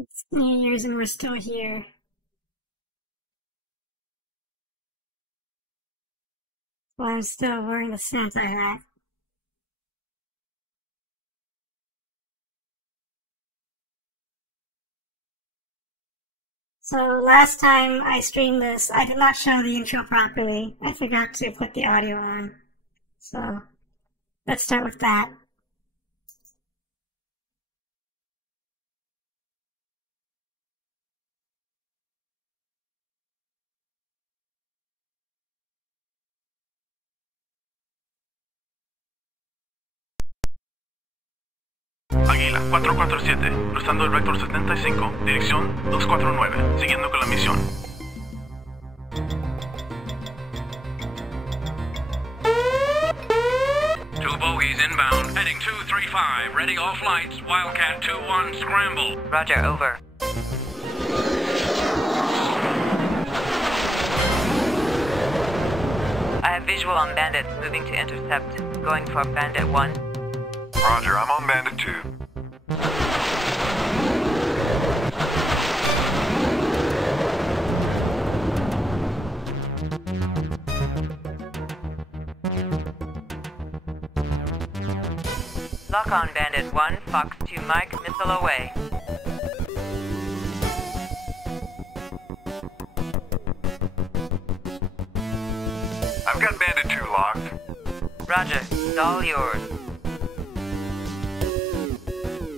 It's New Year's and we're still here. Well, I'm still wearing the Santa hat. So last time I streamed this, I did not show the intro properly. I forgot to put the audio on. So let's start with that. Águila 447, cruzando el vector 75, dirección 249, siguiendo con la misión. Two bogies inbound, heading 235, ready all flights, Wildcat 21, scramble. Roger, over. I have visual on bandits moving to intercept, going for bandit 1. Roger, I'm on bandit 2. Lock on bandit 1, Fox 2 Mike, missile away. I've got bandit 2 locked. Roger, it's all yours.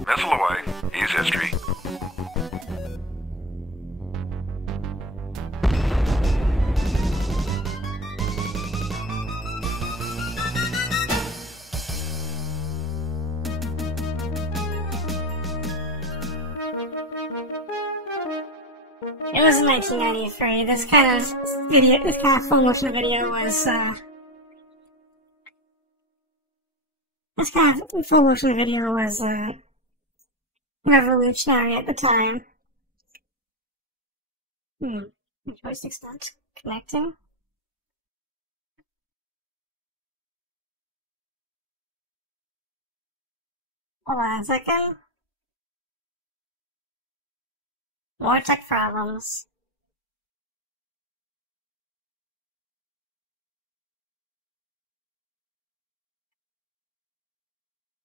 Missile away. Use history. It was 1993. This kind of full motion video was, revolutionary at the time. My joystick's not connecting. Hold on a second. More tech problems.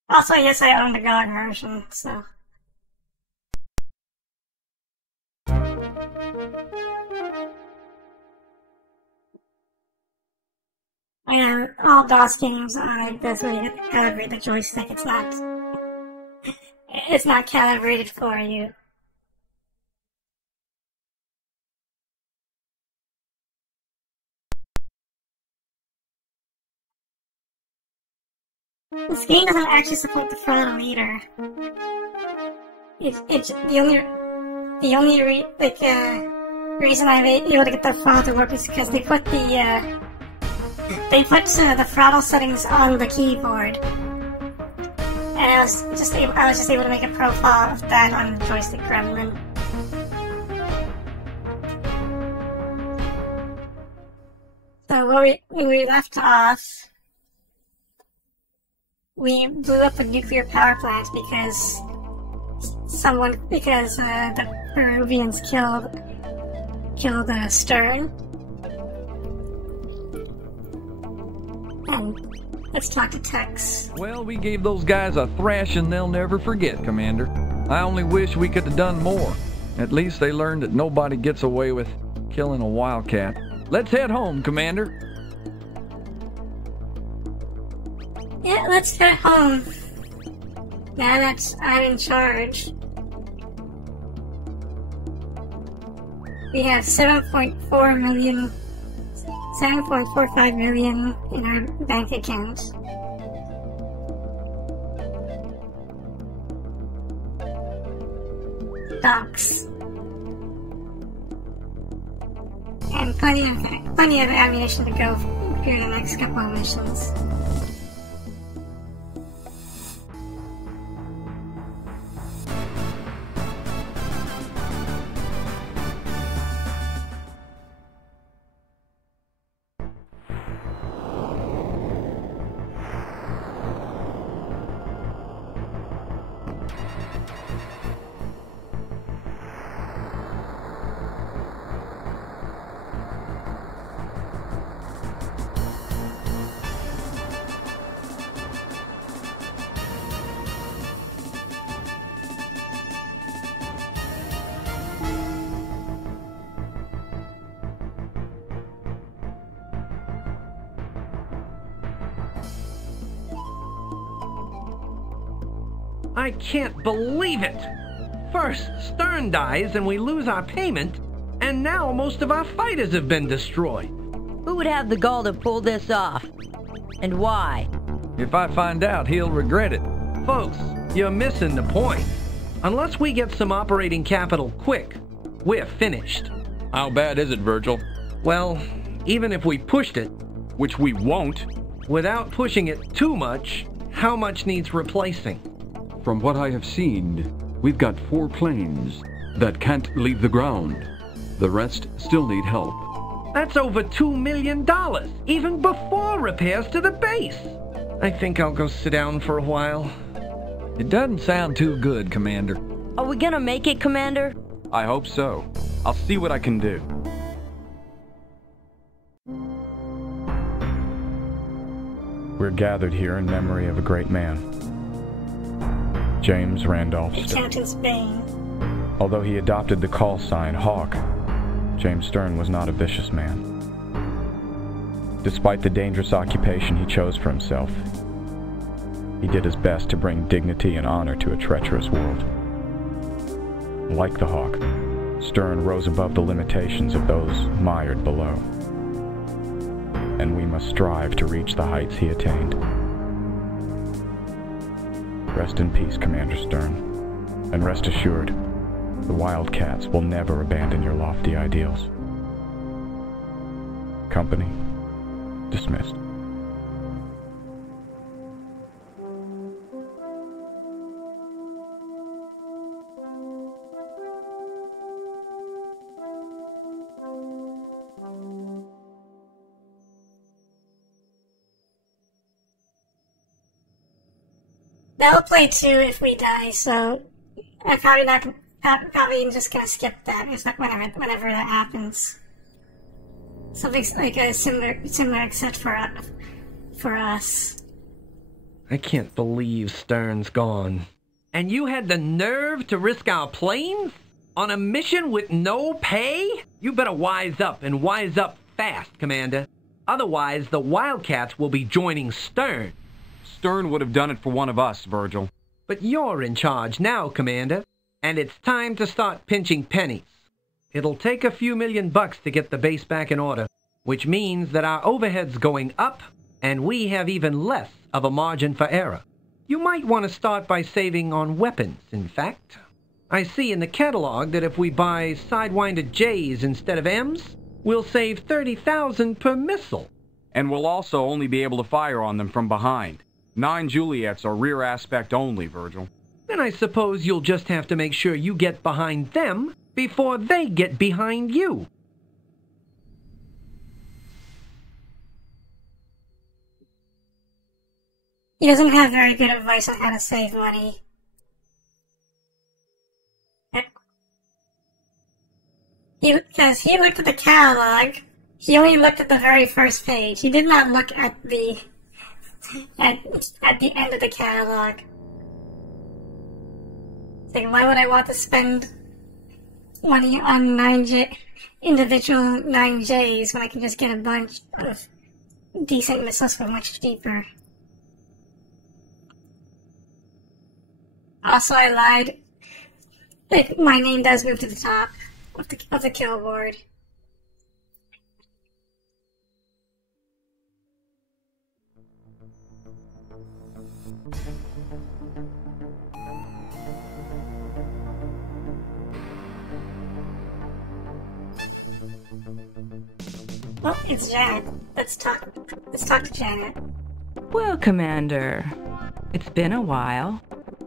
Also, yes, I own the GOG version, so. I know, all DOS games are like this where you have to calibrate the joystick. It's not calibrated for you. This game doesn't actually support the throttle either. The only reason I'm able to get the throttle to work is because they put the throttle settings on the keyboard, and I was just able to make a profile of that on the joystick gremlin. So when we left off, we blew up a nuclear power plant because the Peruvians killed Stern. And let's talk to Tex. Well, we gave those guys a thrashing they'll never forget, Commander. I only wish we could have done more. At least they learned that nobody gets away with killing a wildcat. Let's head home, Commander. Yeah, let's get home. Now that I'm in charge. We have 7.45 million in our bank account. Docks. And plenty of ammunition to go through the next couple of missions. I can't believe it! First, Stern dies and we lose our payment, and now most of our fighters have been destroyed. Who would have the gall to pull this off? And why? If I find out, he'll regret it. Folks, you're missing the point. Unless we get some operating capital quick, we're finished. How bad is it, Virgil? Well, even if we pushed it, Which we won't. without pushing it too much, how much needs replacing? From what I have seen, we've got 4 planes that can't leave the ground. The rest still need help. That's over $2 million, even before repairs to the base. I think I'll go sit down for a while. It doesn't sound too good, Commander. Are we gonna make it, Commander? I hope so. I'll see what I can do. We're gathered here in memory of a great man, James Randolph Stern. Captain's Bane. Although he adopted the call sign Hawk, James Stern was not a vicious man. Despite the dangerous occupation he chose for himself, he did his best to bring dignity and honor to a treacherous world. Like the Hawk, Stern rose above the limitations of those mired below. And we must strive to reach the heights he attained. Rest in peace, Commander Stern, and rest assured, the Wildcats will never abandon your lofty ideals. Company dismissed. That'll play too if we die, so I'm probably just gonna skip that. It's like whenever that happens. Something like a similar except for us. I can't believe Stern's gone. And you had the nerve to risk our planes? On a mission with no pay? You better wise up, and wise up fast, Commander. Otherwise, the Wildcats will be joining Stern. Stern would have done it for one of us, Virgil. But you're in charge now, Commander, and it's time to start pinching pennies. It'll take a few $1 million to get the base back in order, which means that our overhead's going up, and we have even less of a margin for error. You might want to start by saving on weapons, in fact. I see in the catalog that if we buy Sidewinder J's instead of M's, we'll save 30,000 per missile. And we'll also only be able to fire on them from behind. 9 Juliets are rear aspect only, Virgil. Then I suppose you'll just have to make sure you get behind them before they get behind you. He doesn't have very good advice on how to save money. Because he looked at the catalog, he only looked at the very first page. He did not look at the at the end of the catalog. Like, why would I want to spend money on individual 9Js when I can just get a bunch of decent missiles for much cheaper? Also, I lied. My name does move to the top of the kill board. Well, it's Janet. Let's talk to Janet. Well, Commander, it's been a while.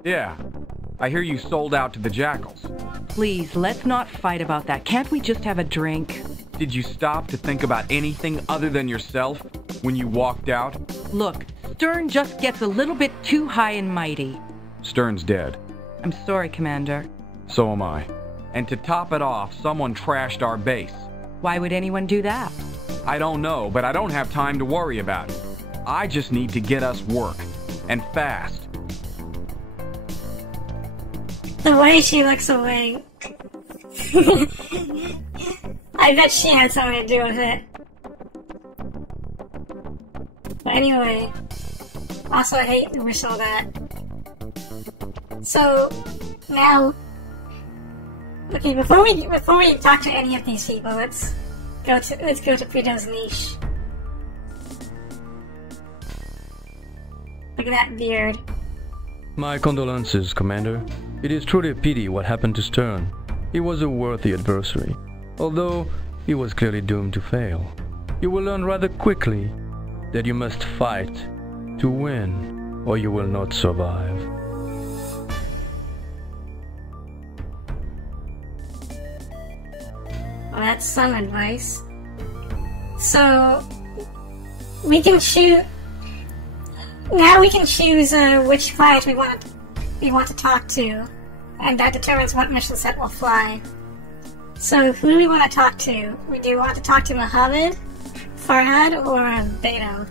Yeah. I hear you sold out to the Jackals. Please, let's not fight about that. Can't we just have a drink? Did you stop to think about anything other than yourself when you walked out? Look, Stern just gets a little bit too high and mighty. Stern's dead. I'm sorry, Commander. So am I. And to top it off, someone trashed our base. Why would anyone do that? I don't know, but I don't have time to worry about it. I just need to get us work. And fast. The way she looks away. I bet she had something to do with it. But anyway. Also, I hate that we're sold out. So now, okay, before we talk to any of these people, let's go to Frito's niche. Look at that beard. My condolences, Commander. It is truly a pity what happened to Stern. He was a worthy adversary, although he was clearly doomed to fail. You will learn rather quickly that you must fight to win, or you will not survive. Well, that's some advice. So, we can choose... Now we can choose which pilot we want to talk to, and that determines what mission set we'll fly. So, who do we want to talk to? Do we want to talk to Mohammed, Farhad, or Beto?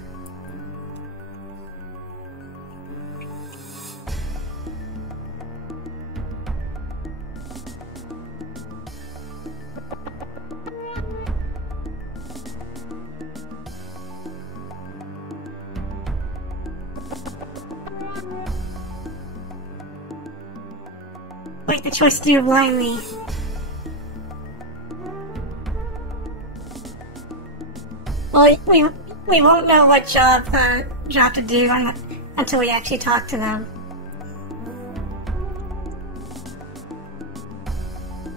Make the choice to do blindly. Well, we won't know what job to do until we actually talk to them.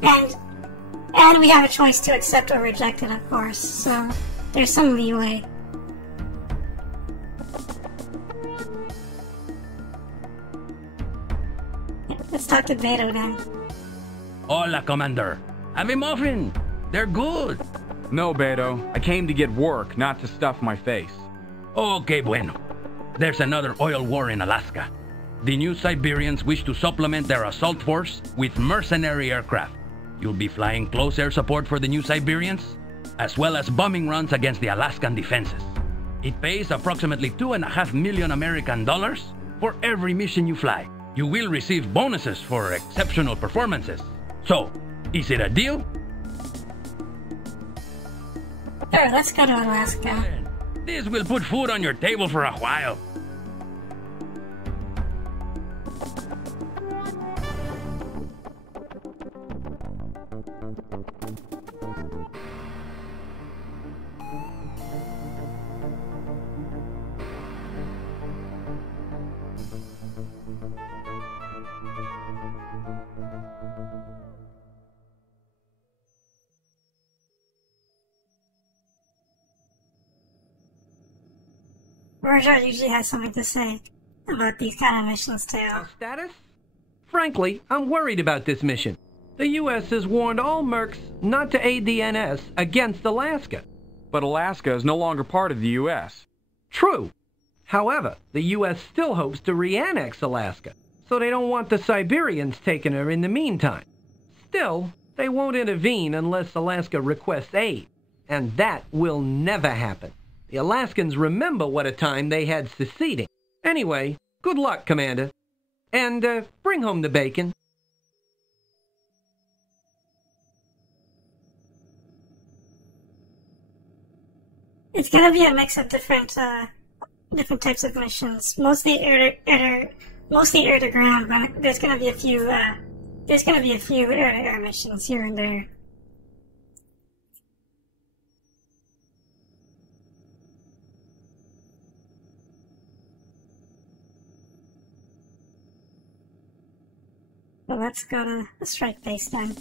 And we have a choice to accept or reject it, of course, so there's some leeway. Let's talk to Beto then. Hola, Commander. Have a muffin. They're good. No, Beto. I came to get work, not to stuff my face. Okay, bueno. There's another oil war in Alaska. The New Siberians wish to supplement their assault force with mercenary aircraft. You'll be flying close air support for the New Siberians, as well as bombing runs against the Alaskan defenses. It pays approximately $2.5 million American dollars for every mission you fly. You will receive bonuses for exceptional performances. So, is it a deal? Sure, let's go to Alaska. This will put food on your table for a while. Roger usually has something to say about these kind of missions too. Our status? Frankly, I'm worried about this mission. The U.S. has warned all mercs not to aid the NS against Alaska. But Alaska is no longer part of the U.S. True. However, the U.S. still hopes to re-annex Alaska, so they don't want the Siberians taking her in the meantime. Still, they won't intervene unless Alaska requests aid, and that will never happen. The Alaskans remember what a time they had seceding. Anyway, good luck, Commander. And bring home the bacon. It's gonna be a mix of different types of missions. Mostly air to ground, but there's gonna be a few air to air missions here and there. Well, let's go to the strike base then.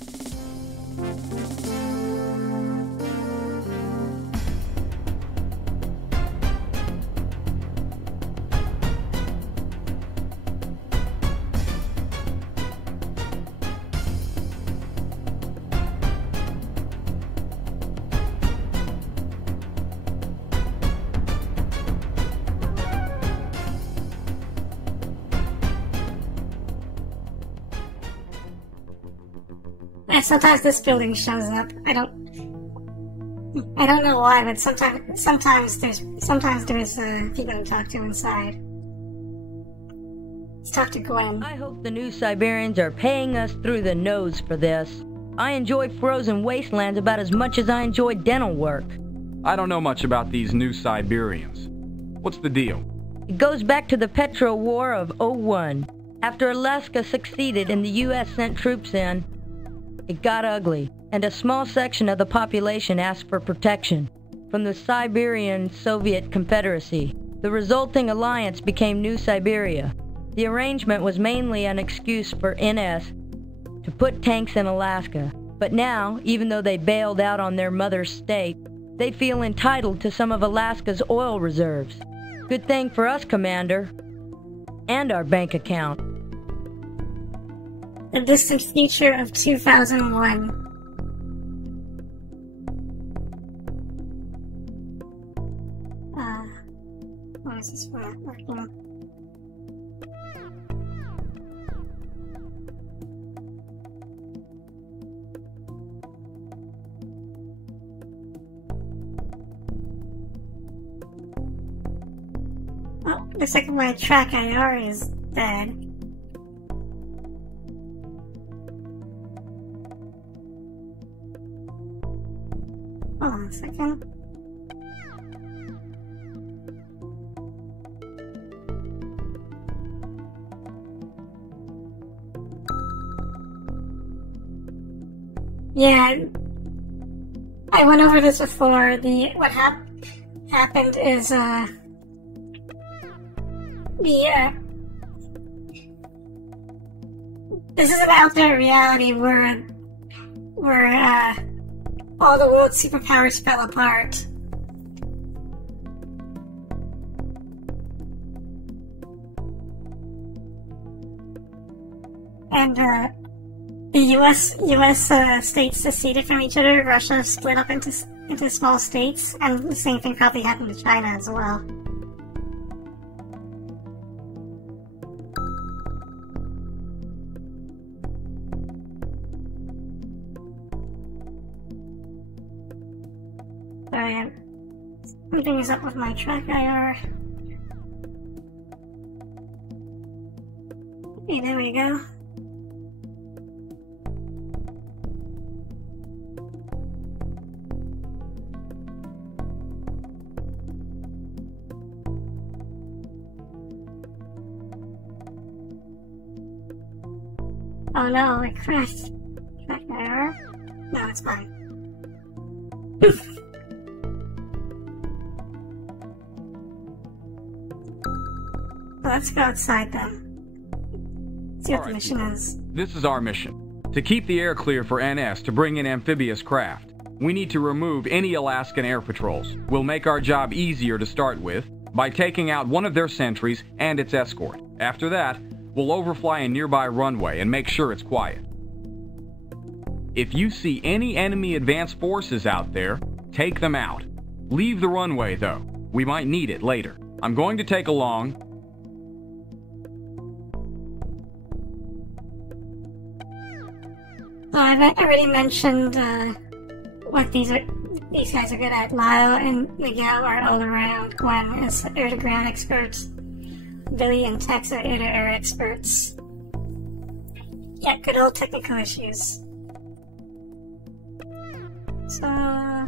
Sometimes this building shows up. I don't know why, but sometimes there's people to talk to inside. Let's talk to Gwen. I hope the New Siberians are paying us through the nose for this. I enjoy frozen wastelands about as much as I enjoy dental work. I don't know much about these New Siberians. What's the deal? It goes back to the Petro War of '01. After Alaska succeeded and the U.S. sent troops in, it got ugly, and a small section of the population asked for protection from the Siberian Soviet Confederacy. The resulting alliance became New Siberia. The arrangement was mainly an excuse for NS to put tanks in Alaska, but now, even though they bailed out on their mother state, they feel entitled to some of Alaska's oil reserves. Good thing for us, Commander. And our bank account. The distant future of 2001. Why is this not working? Oh, looks like my track IR is dead. Hold on a second. Yeah, I went over this before. What happened is this is an alternate reality where all the world's superpowers fell apart. And the U.S. states seceded from each other. Russia split up into small states, and the same thing probably happened to China as well. Sorry, something is up with my track IR. Okay, there we go. Oh no, I crashed. Track IR? No, it's fine. Let's go outside then. See what the mission is. This is our mission. To keep the air clear for NS to bring in amphibious craft, we need to remove any Alaskan air patrols. We'll make our job easier to start with by taking out one of their sentries and its escort. After that, we'll overfly a nearby runway and make sure it's quiet. If you see any enemy advance forces out there, take them out. Leave the runway though. We might need it later. I'm going to take along I've already mentioned what these guys are good at. Lyle and Miguel are all around. Gwen is air-to-ground experts. Billy and Tex are air-to-air experts. Yeah, good old technical issues. So I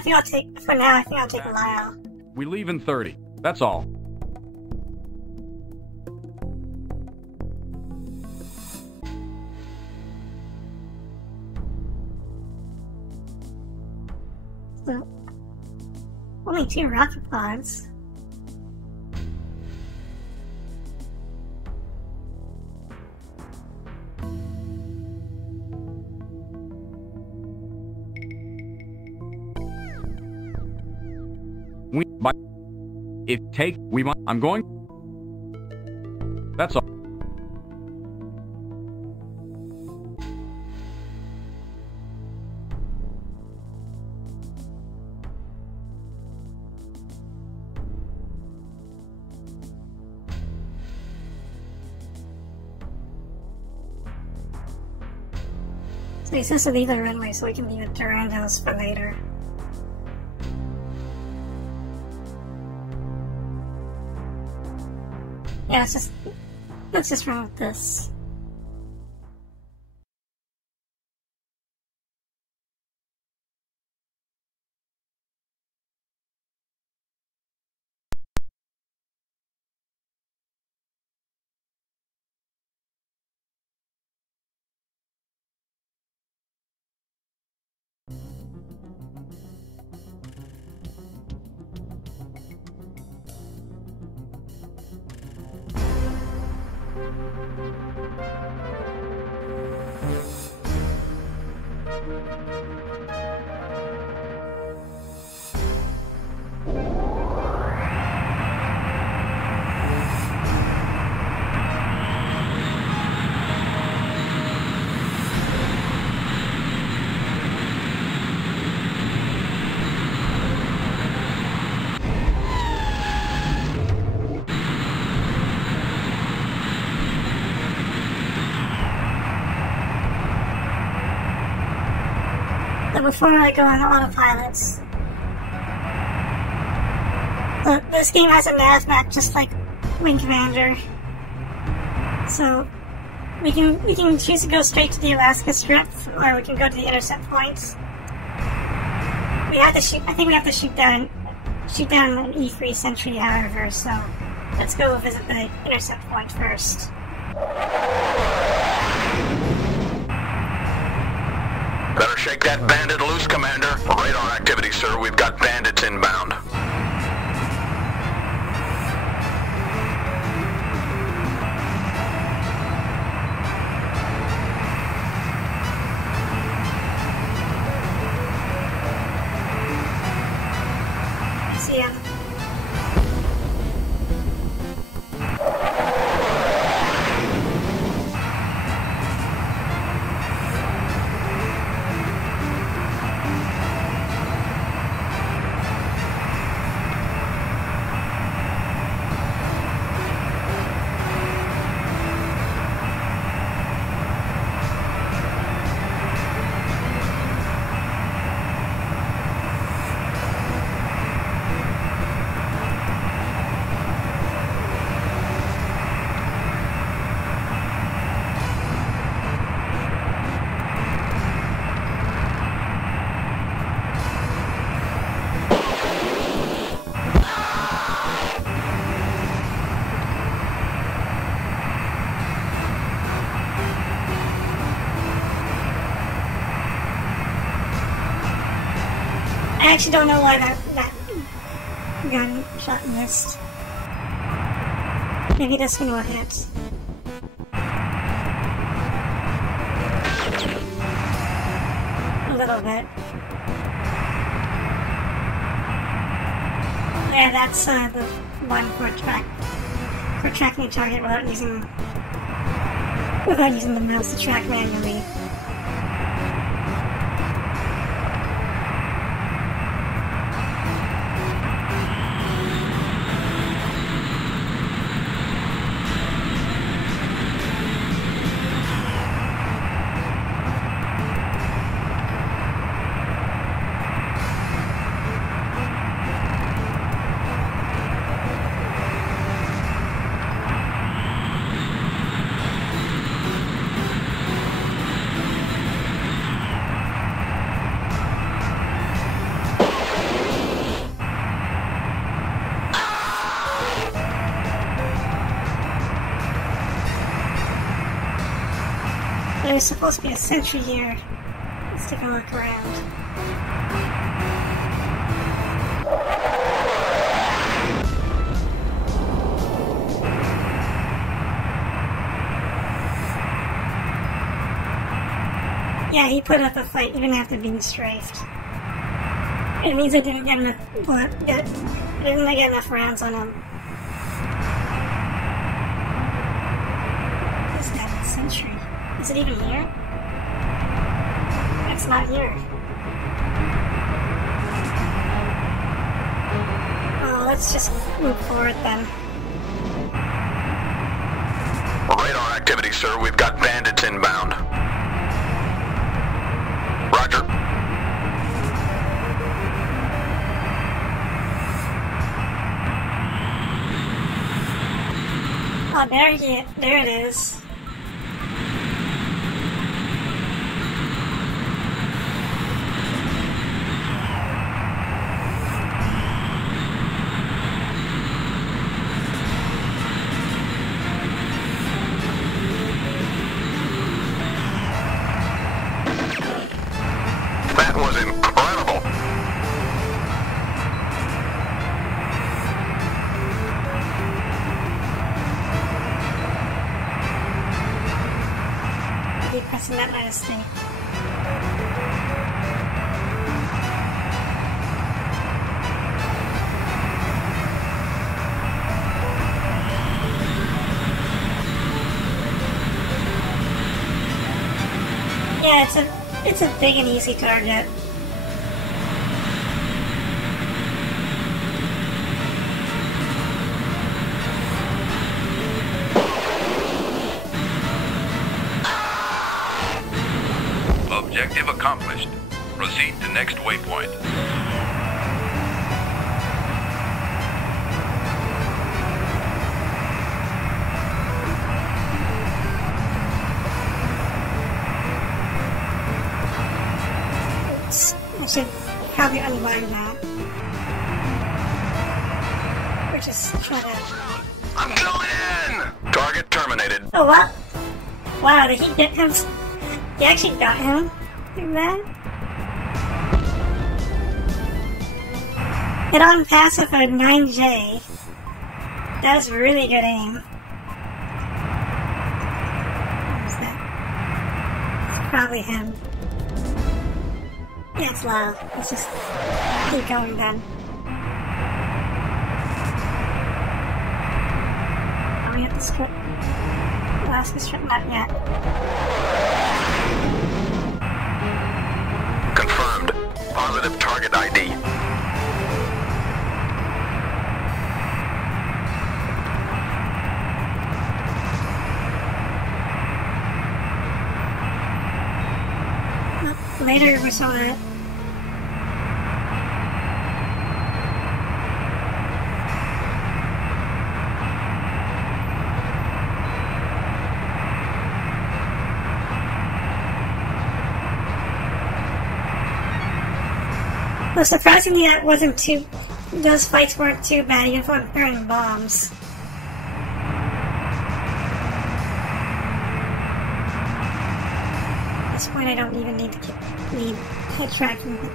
think I'll take, for now, I think I'll take Lyle. We leave in 30. That's all. So, only 2 rocket pods. I'm going. That's all. So he says to leave the runway so we can leave the Durandos for later. Yeah, let's just run with this. before I go on autopilots, this game has a nav map just like Wing Commander, so we can choose to go straight to the Alaska Strip, or we can go to the intercept points. We have to shoot. I think we have to shoot down an E3 sentry, however. So let's go visit the intercept point first. Better shake that bandit loose, Commander. Radar activity, sir. We've got bandits inbound. See ya. I actually don't know why that gun shot missed. Maybe this one will hit. A little bit. Yeah, that's the one for tracking a target without using the mouse to track manually. There's supposed to be a sentry here. Let's take a look around. Yeah, he put up a fight even after being strafed. It means I didn't get enough didn't get enough rounds on him. This guy's a sentry. Is it even here? It's not here. Oh, let's just move forward then. Radar activity, sir. We've got bandits inbound. Roger. Oh, there it is. That was incredible. I keep pressing that minus thing. Yeah, it's a big and easy target. Objective accomplished. Proceed to next waypoint. Oops. I should probably unbind that. Or just try to... I'm going in! Target terminated. Oh, what? Wow, did he get him? He actually got him through that? Hit on passive for 9J. That was really good aim. What was that? It's probably him. Yeah, it's low. Let's just keep going then. Oh, we have to script. Alaska strip, not yet. Confirmed. Positive target ID. Later we saw that. Well, surprisingly, that wasn't too. Those fights weren't too bad, even for throwing bombs. At this point, I don't even need to keep tracking it.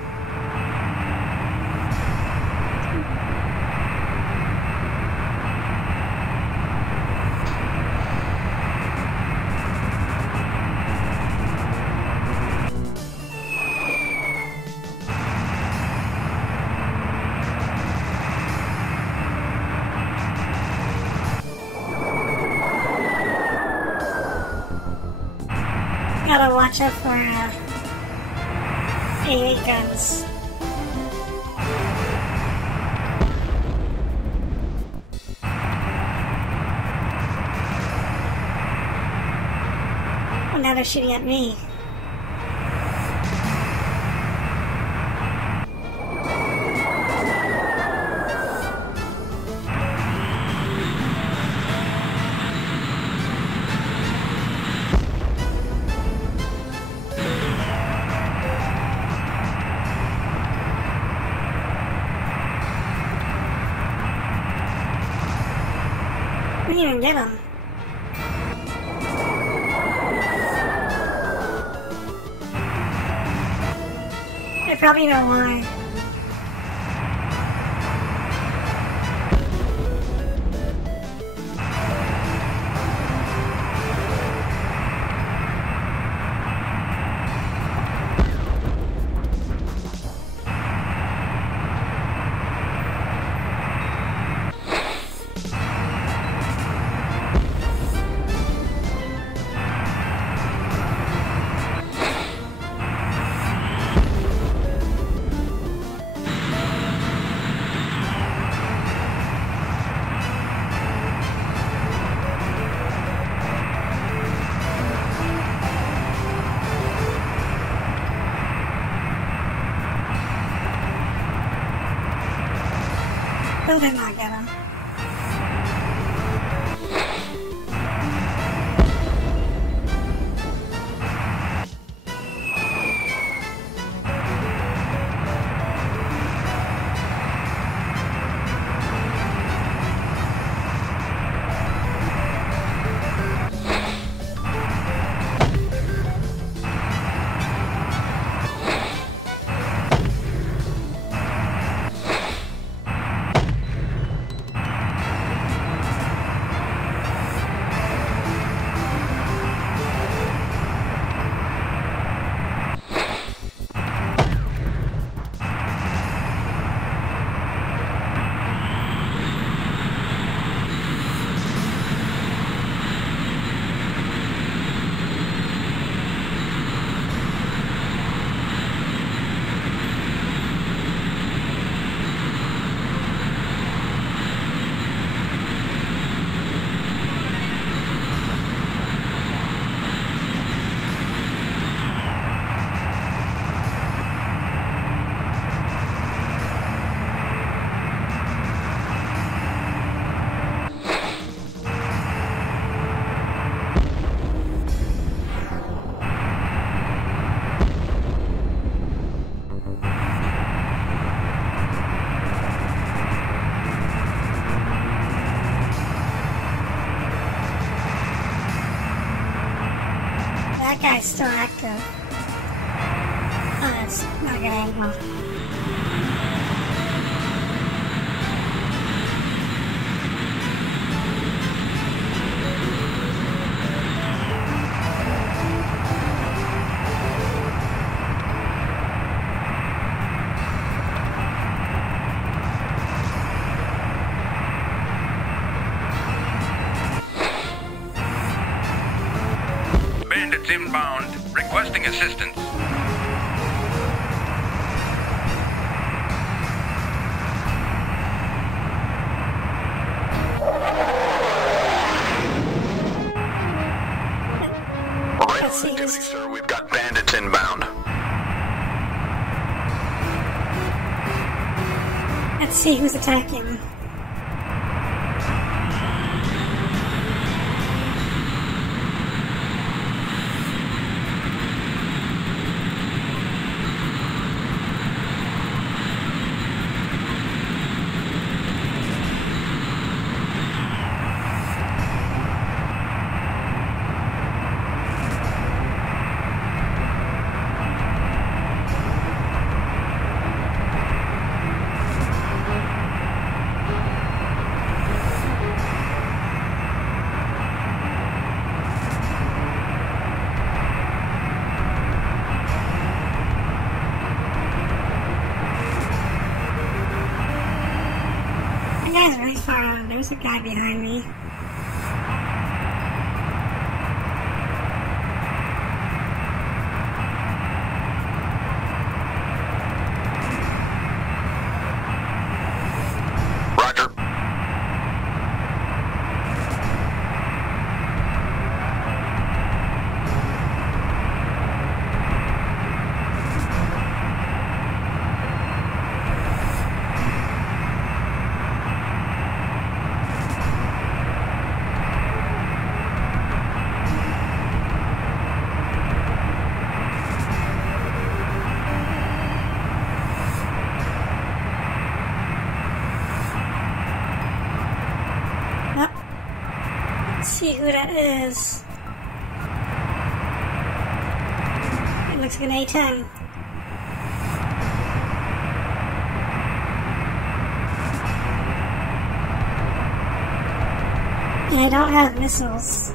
Gotta watch out for AA guns. Oh, now they're shooting at me. I didn't even get him. I probably know why. Still did not get him. that guy's still active. Oh, that's not a good angle. Bandits inbound, requesting assistance. Right on activity, sir. We've got bandits inbound. Let's see who's attacking. That guy's really far out. There's a guy behind me. Roger. Let's see who that is. It looks like an A-10. And I don't have missiles.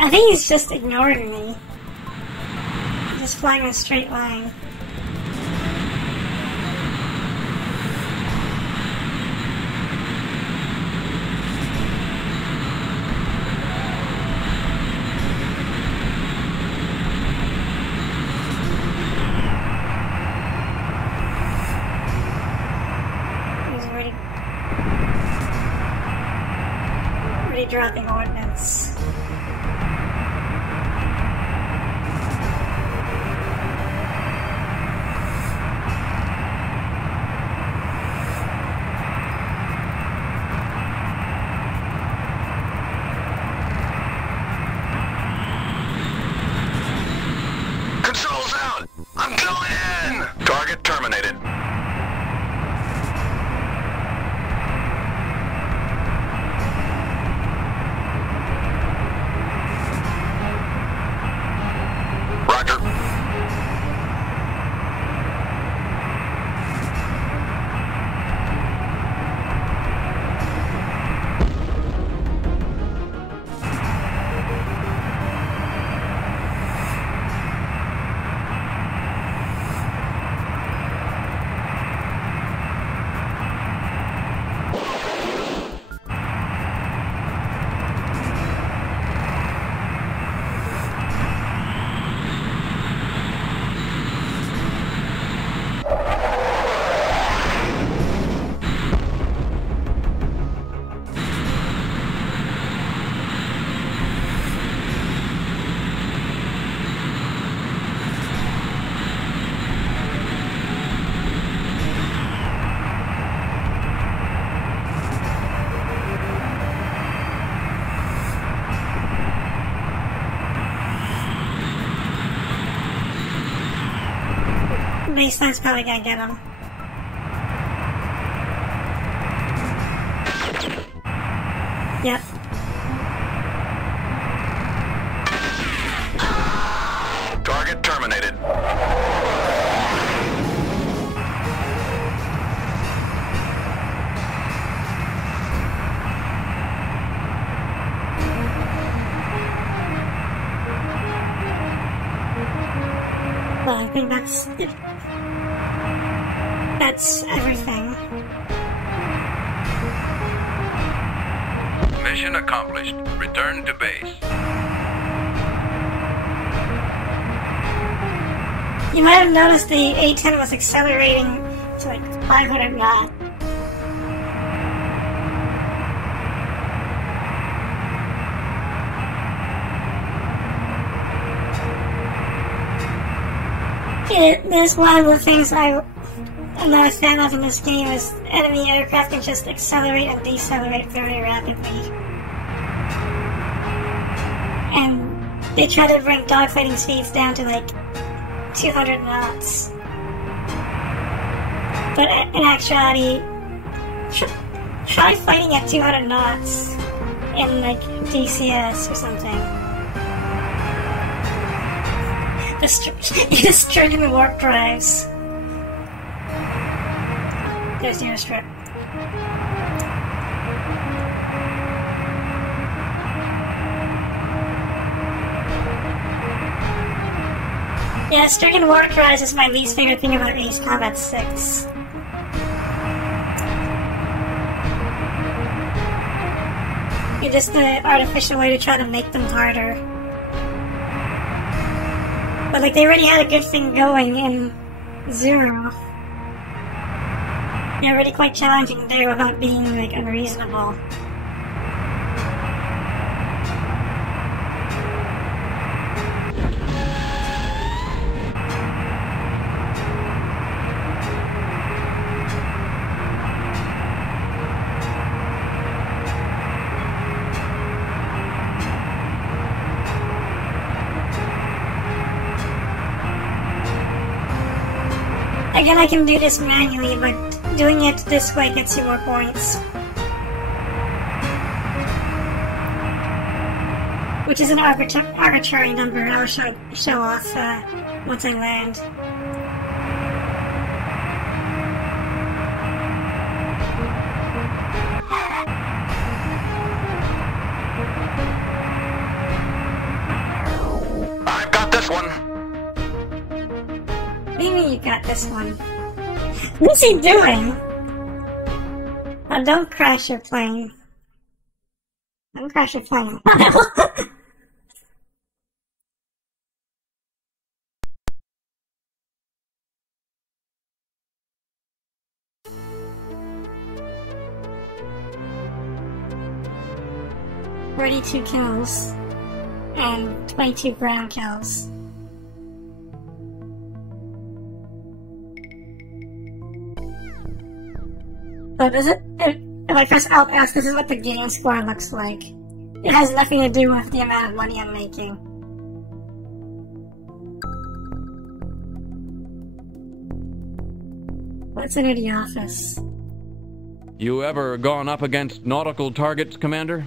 I think he's just ignoring me. He's just flying in a straight line. He's already dropping ordnance. Controls out! I'm going in! Target terminated. Roger. Baseline's probably gonna get him. Yep. Target terminated. Well, I think that's everything. Mission accomplished. Return to base. You might have noticed the A-10 was accelerating to like 500 knots. There's one of the things I'm not a fan of in this game is enemy aircraft can just accelerate and decelerate very rapidly. And they try to bring dogfighting speeds down to like 200 knots. But in actuality, try fighting at 200 knots in like DCS or something. Destroying warp drives. There's your strip. Yeah, stricken warp drives is my least favorite thing about Ace Combat 6. It's just the artificial way to try to make them harder. But like they already had a good thing going in Zero. They're already quite challenging there without being like unreasonable. Again, I can do this manually, but doing it this way gets you more points. Which is an arbitrary number I'll show off once I land. I've got this one. Maybe you got this one. What's he doing? Oh, don't crash your plane. Don't crash your plane. "42 kills and 22 ground kills. So does it, if I press Alt S, this is what the game score looks like. It has nothing to do with the amount of money I'm making. What's in the office? You ever gone up against nautical targets, Commander?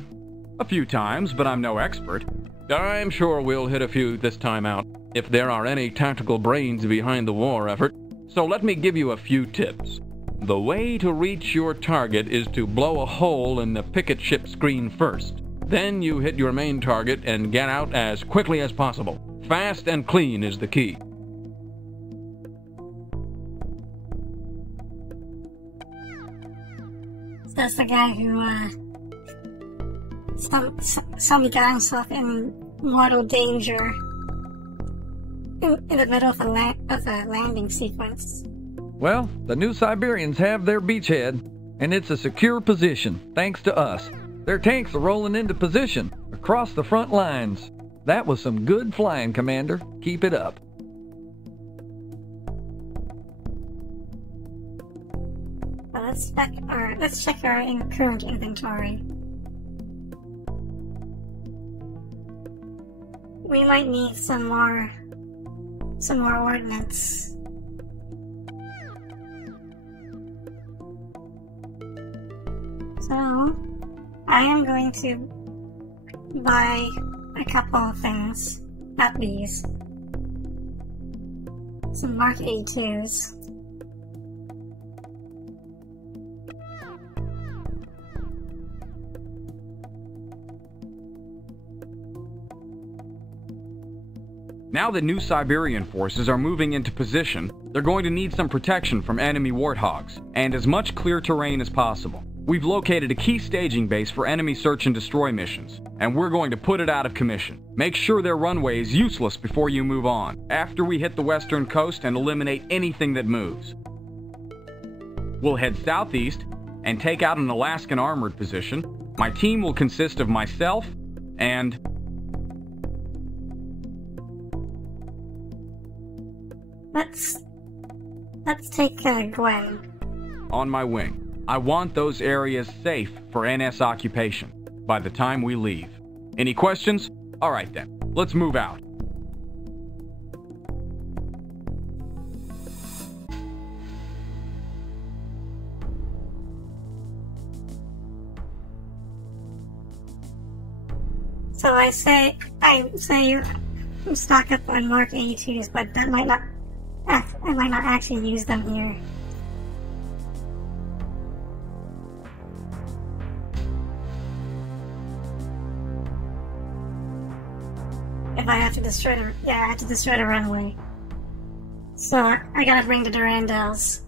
A few times, but I'm no expert. I'm sure we'll hit a few this time out, if there are any tactical brains behind the war effort. So let me give you a few tips. The way to reach your target is to blow a hole in the picket ship screen first. Then you hit your main target and get out as quickly as possible. Fast and clean is the key. So that's the guy who, suddenly got himself in mortal danger in the middle of a landing sequence. Well, the New Siberians have their beachhead, and it's a secure position, thanks to us. Their tanks are rolling into position across the front lines. That was some good flying, Commander. Keep it up. Well, let's check our current inventory. We might need some more ordnance. So, I am going to buy a couple of things. Not these. Some Mark 82s. Now that new Siberian forces are moving into position, they're going to need some protection from enemy warthogs, and as much clear terrain as possible. We've located a key staging base for enemy search and destroy missions, and we're going to put it out of commission. Make sure their runway is useless before you move on, after we hit the western coast and eliminate anything that moves. We'll head southeast and take out an Alaskan armored position. My team will consist of myself and... Let's take Gwen. On my wing. I want those areas safe for NS occupation by the time we leave. Any questions? Alright then, let's move out. So I say you stock up on Mark 82s, but that might not, I might not actually use them here. If I have to destroy the, I have to destroy the runway. So I gotta bring the Durandals.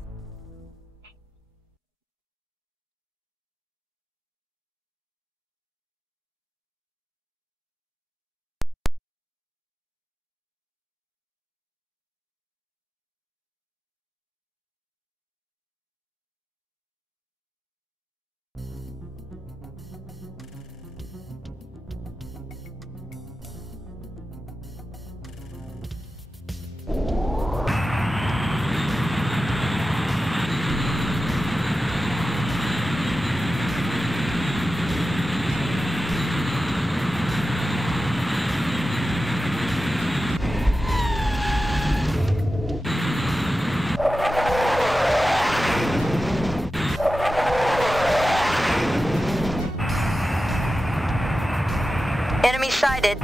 Enemy sighted.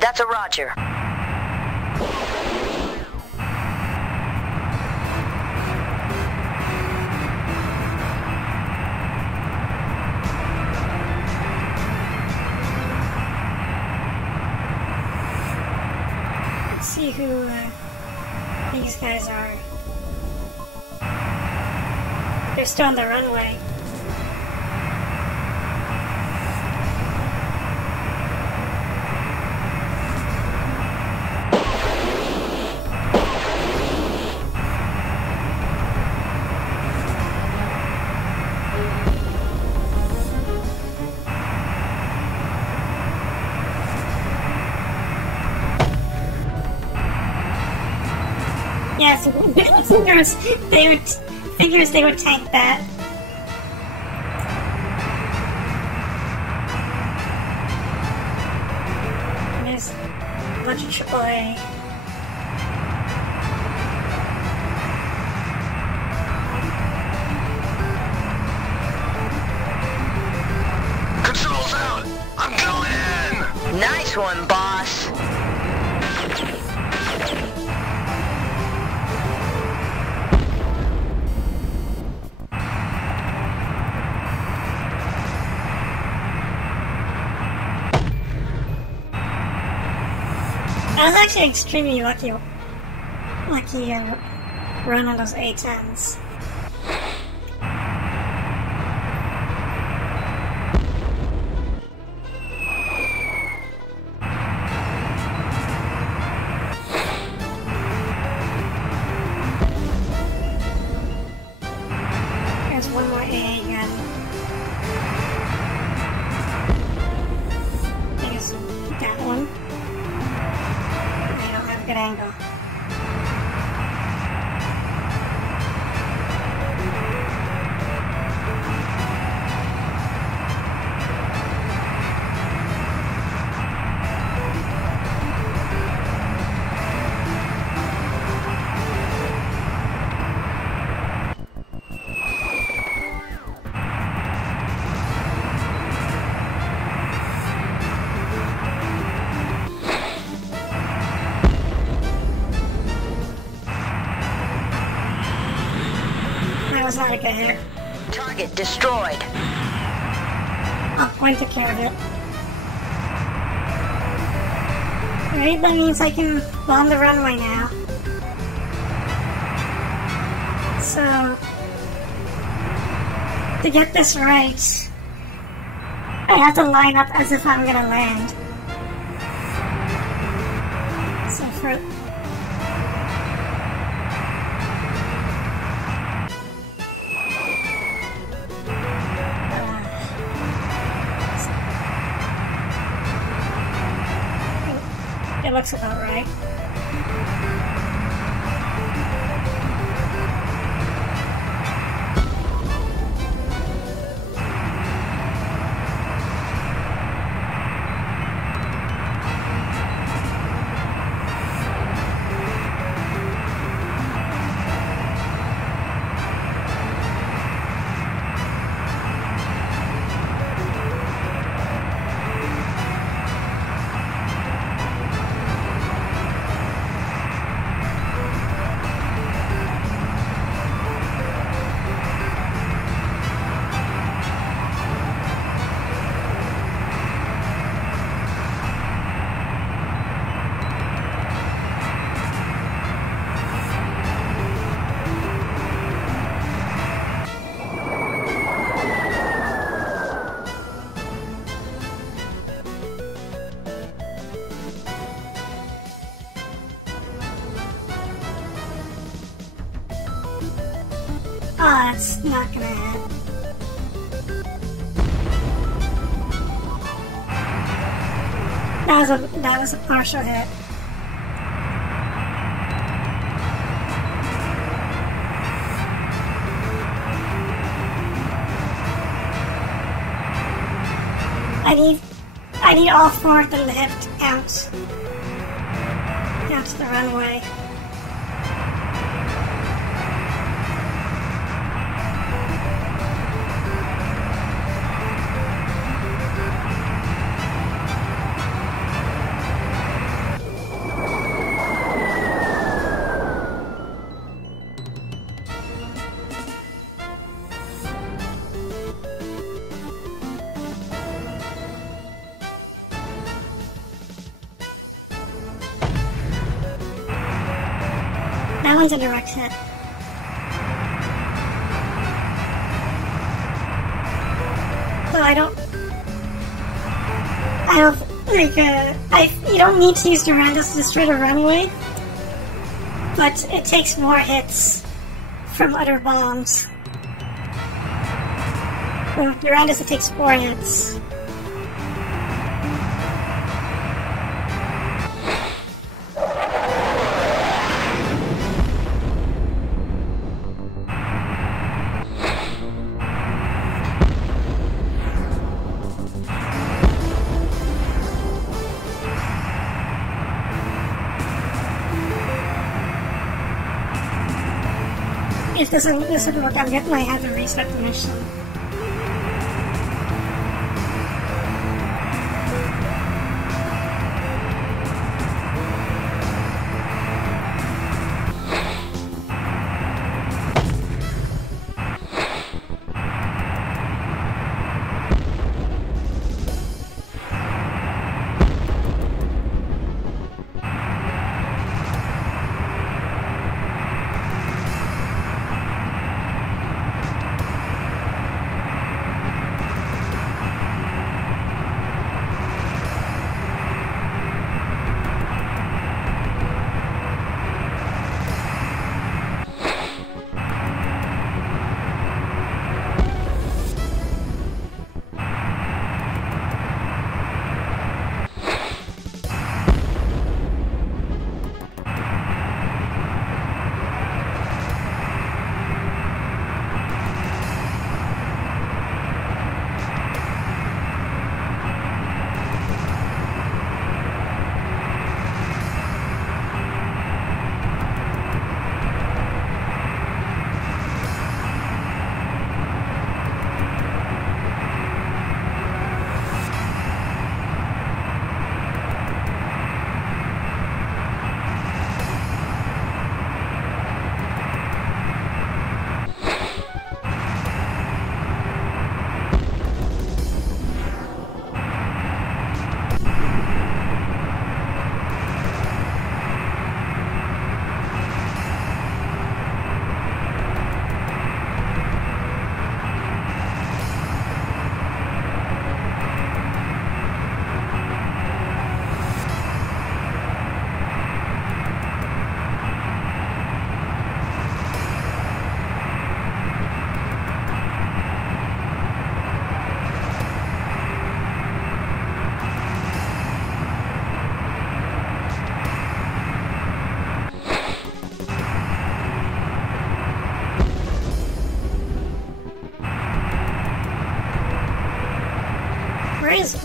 That's a Roger. Let's see who these guys are. They're still on the runway. Yes, figures they would tank that. And there's a bunch of AAA. Controls out! I'm going in! Nice one, boss. I was actually extremely lucky run on those A10s. There's one more AA gun. I think it's that one. Good angle. was not a good hit. Target destroyed. I'll point took care of it. Alright, that means I can bomb the runway now. So, to get this right, I have to line up as if I'm gonna land. So for... It looks about right. Oh, that's not gonna hit. That was a partial hit. I need all four of them to hit to count. Count to the runway. That one's a direct hit. So I don't like, you don't need to use Durandas to destroy the runway, but it takes more hits from other bombs. With Durandas, it takes 4 hits. If this doesn't work, I'm gonna have to restart the mission.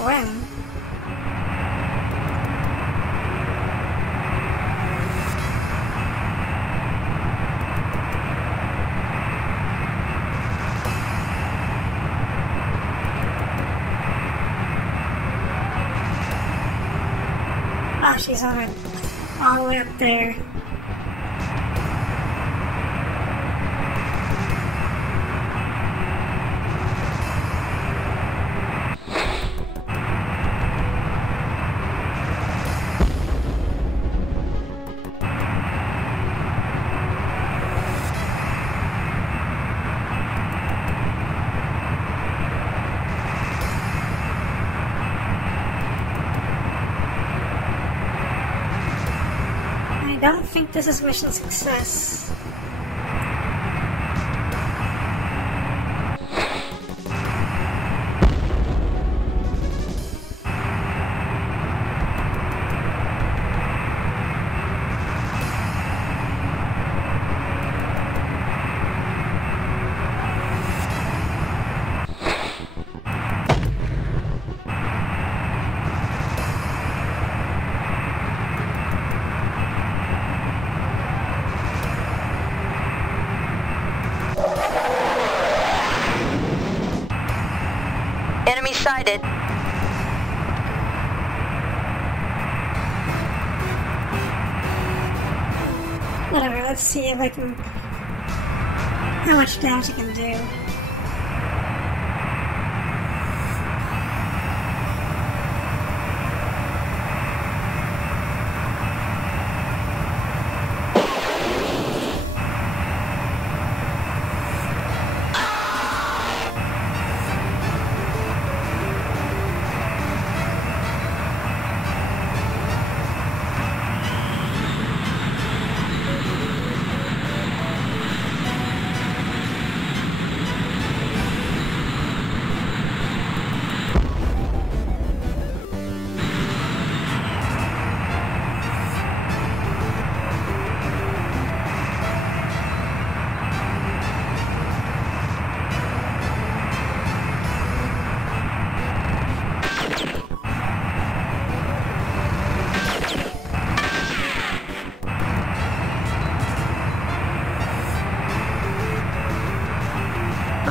when. Oh, she's all the way up there. I don't think this is mission success. Enemy sighted. Whatever, let's see if I can... how much damage I can do.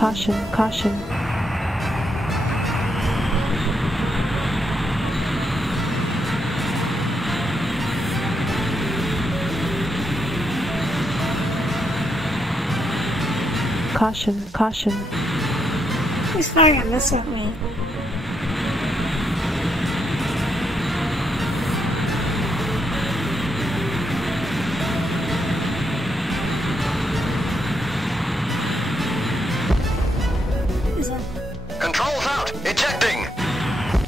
Caution, caution. Caution, caution. Who's firing a missile at me? Controls out! Ejecting!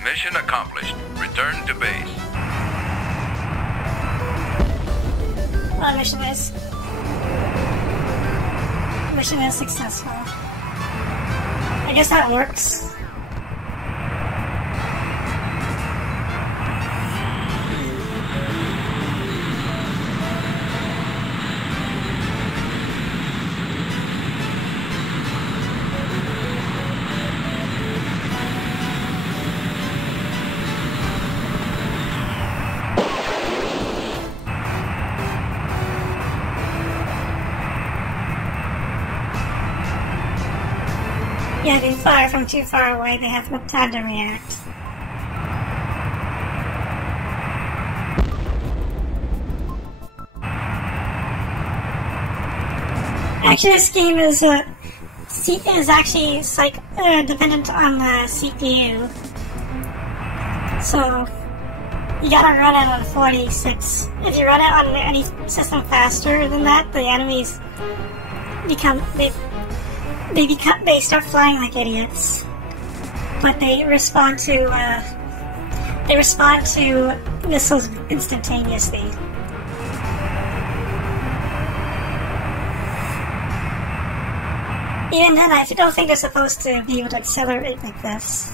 Mission accomplished. Return to base. Well, mission is successful. I guess that works. Yeah, if you fire from too far away, they have no time to react. Actually, this game is actually dependent on the CPU. So you gotta run it on 46. If you run it on any system faster than that, the enemies they start flying like idiots, but they respond to missiles instantaneously. Even then, I don't think they're supposed to be able to accelerate like this.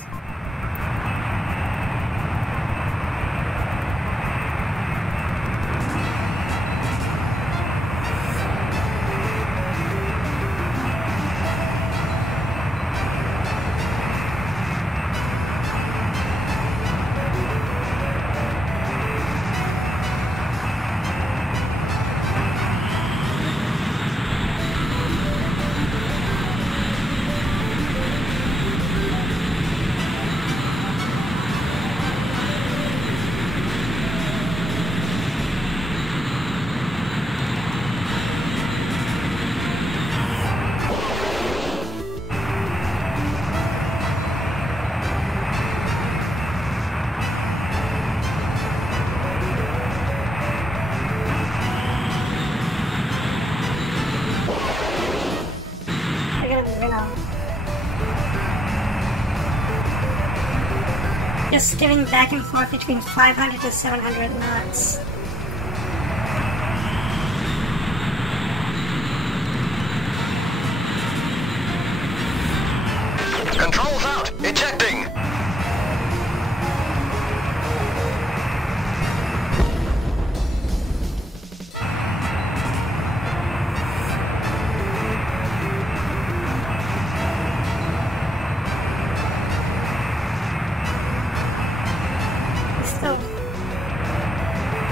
just skimming back and forth between 500 to 700 knots. Controls out! Ejecting!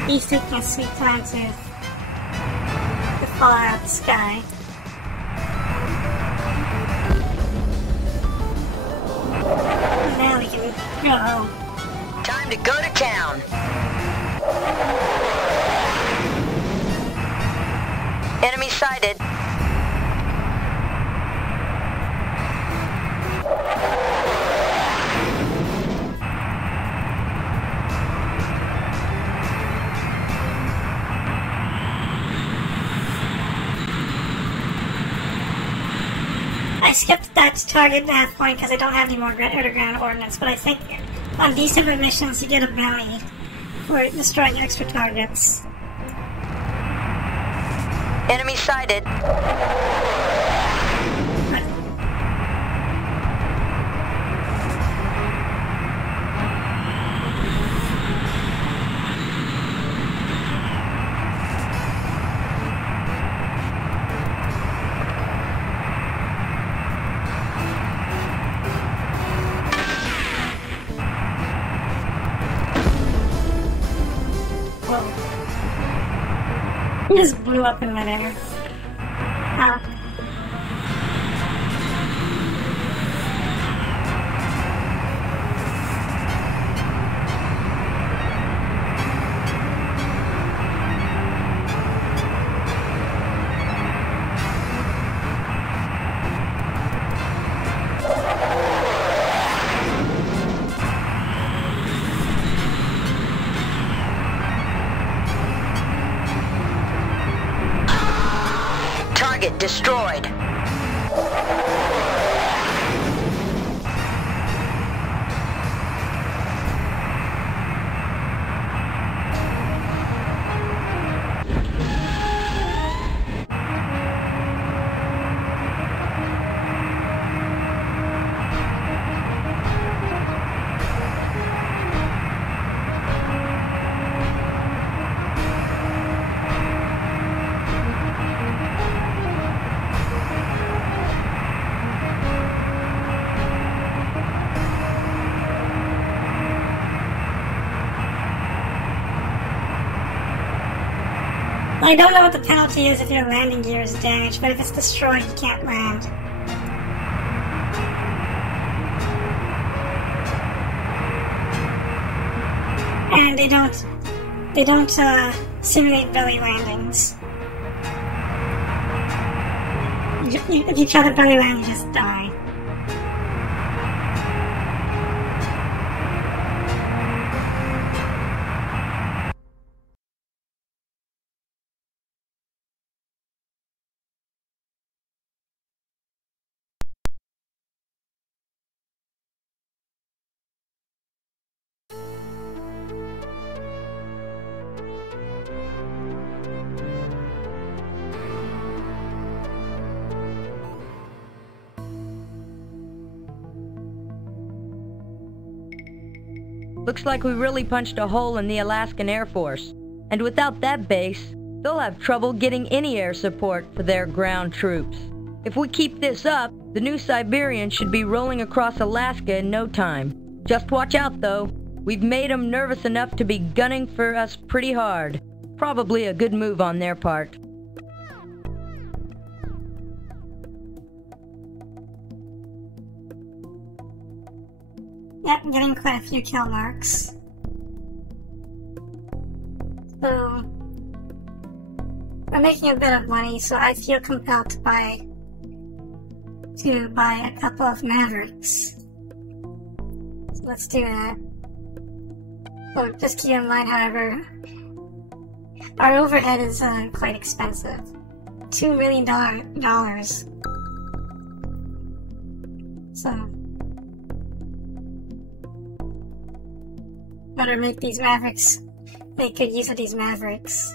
These two can see plans to fall out of the sky. Now we can go home. Time to go to town. Enemy sighted. I skipped that target that point because I don't have any more underground ordnance, but I think on these type of missions you get a bounty for destroying extra targets. Enemy sighted. It just blew up in midair. Oh. Target destroyed. I don't know what the penalty is if your landing gear is damaged, but if it's destroyed, you can't land. And they don't simulate belly landings. If you try to belly land, you just die. Looks like we really punched a hole in the Alaskan Air Force. And without that base, they'll have trouble getting any air support for their ground troops. If we keep this up, the new Siberians should be rolling across Alaska in no time. Just watch out though. We've made them nervous enough to be gunning for us pretty hard. Probably a good move on their part. Yep, I'm getting quite a few kill marks. So, we're making a bit of money, so I feel compelled to buy a couple of Mavericks. So let's do that. Oh, just keep in mind, however, our overhead is quite expensive. $2 million. So, better make these Mavericks, make good use of these Mavericks.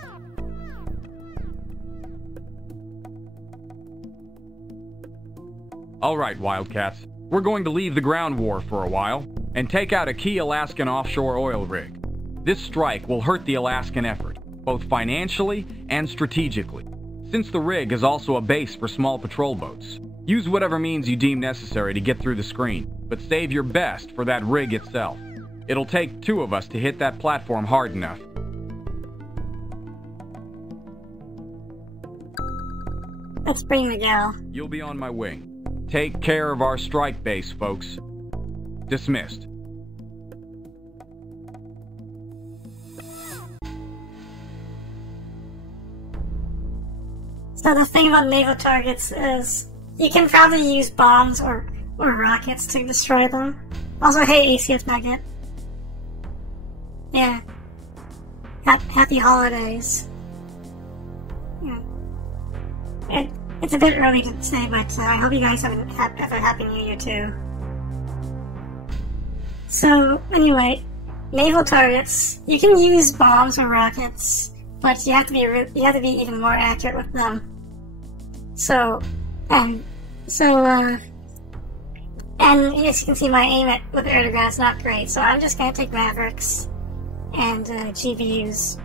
Alright, Wildcats. We're going to leave the ground war for a while, and take out a key Alaskan offshore oil rig. This strike will hurt the Alaskan effort, both financially and strategically, since the rig is also a base for small patrol boats. Use whatever means you deem necessary to get through the screen, but save your best for that rig itself. It'll take 2 of us to hit that platform hard enough. Let's bring Miguel. You'll be on my wing. Take care of our strike base, folks. Dismissed. So the thing about naval targets is you can probably use bombs or rockets to destroy them. Also, hey, ACS Magnet. Yeah. Happy holidays. Yeah. It's a bit early to say, but I hope you guys have a happy new year too. So, anyway, naval targets, you can use bombs or rockets, but you have to be even more accurate with them. And as you can see, my aim with air to ground is not great, so I'm just gonna take Mavericks and GBUs.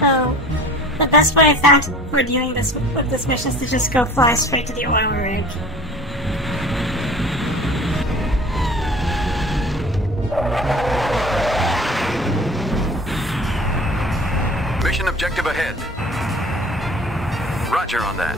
So, the best way I found for doing this with this mission is to just go fly straight to the oil rig. Mission objective ahead. Roger on that.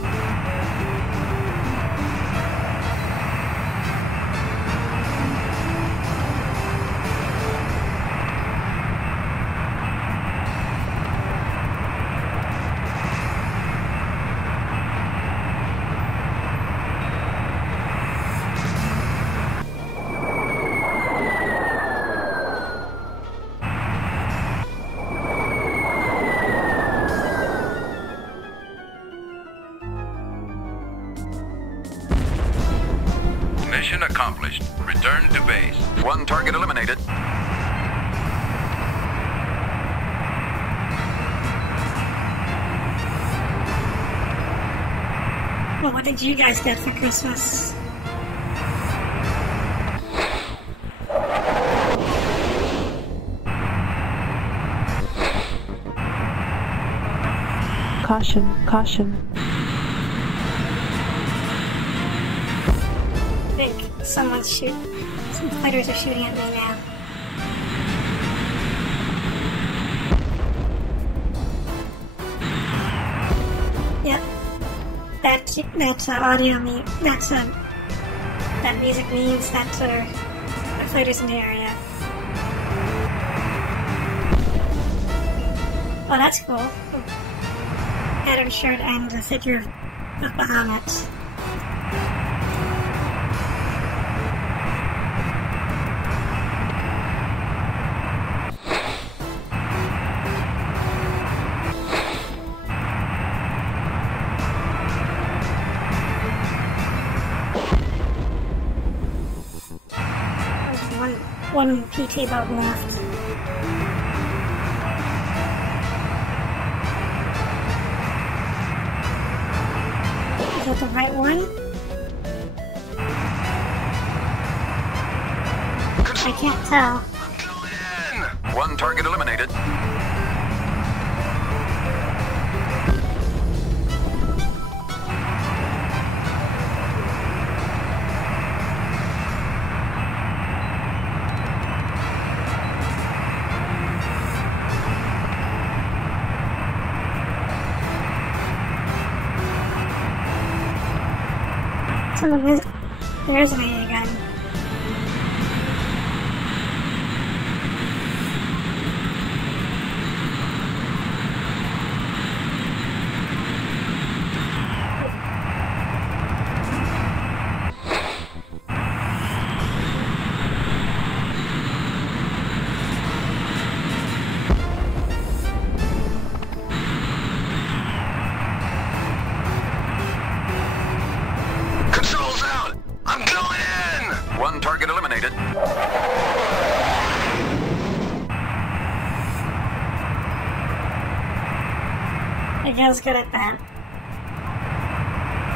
Mission accomplished. Return to base. 1 target eliminated. Well, what did you guys get for Christmas? Caution, caution. I think some fighters are shooting at me now. Yep. That music means that the fighters in the area. Oh, that's cool. Pattern shirt and a figure of Bahamut. One PT boat left. Is that the right one? I can't tell. 1 target eliminated. Some of this, there's an AA gun. Controls out! I'm going in! One target eliminated. It feels good at that.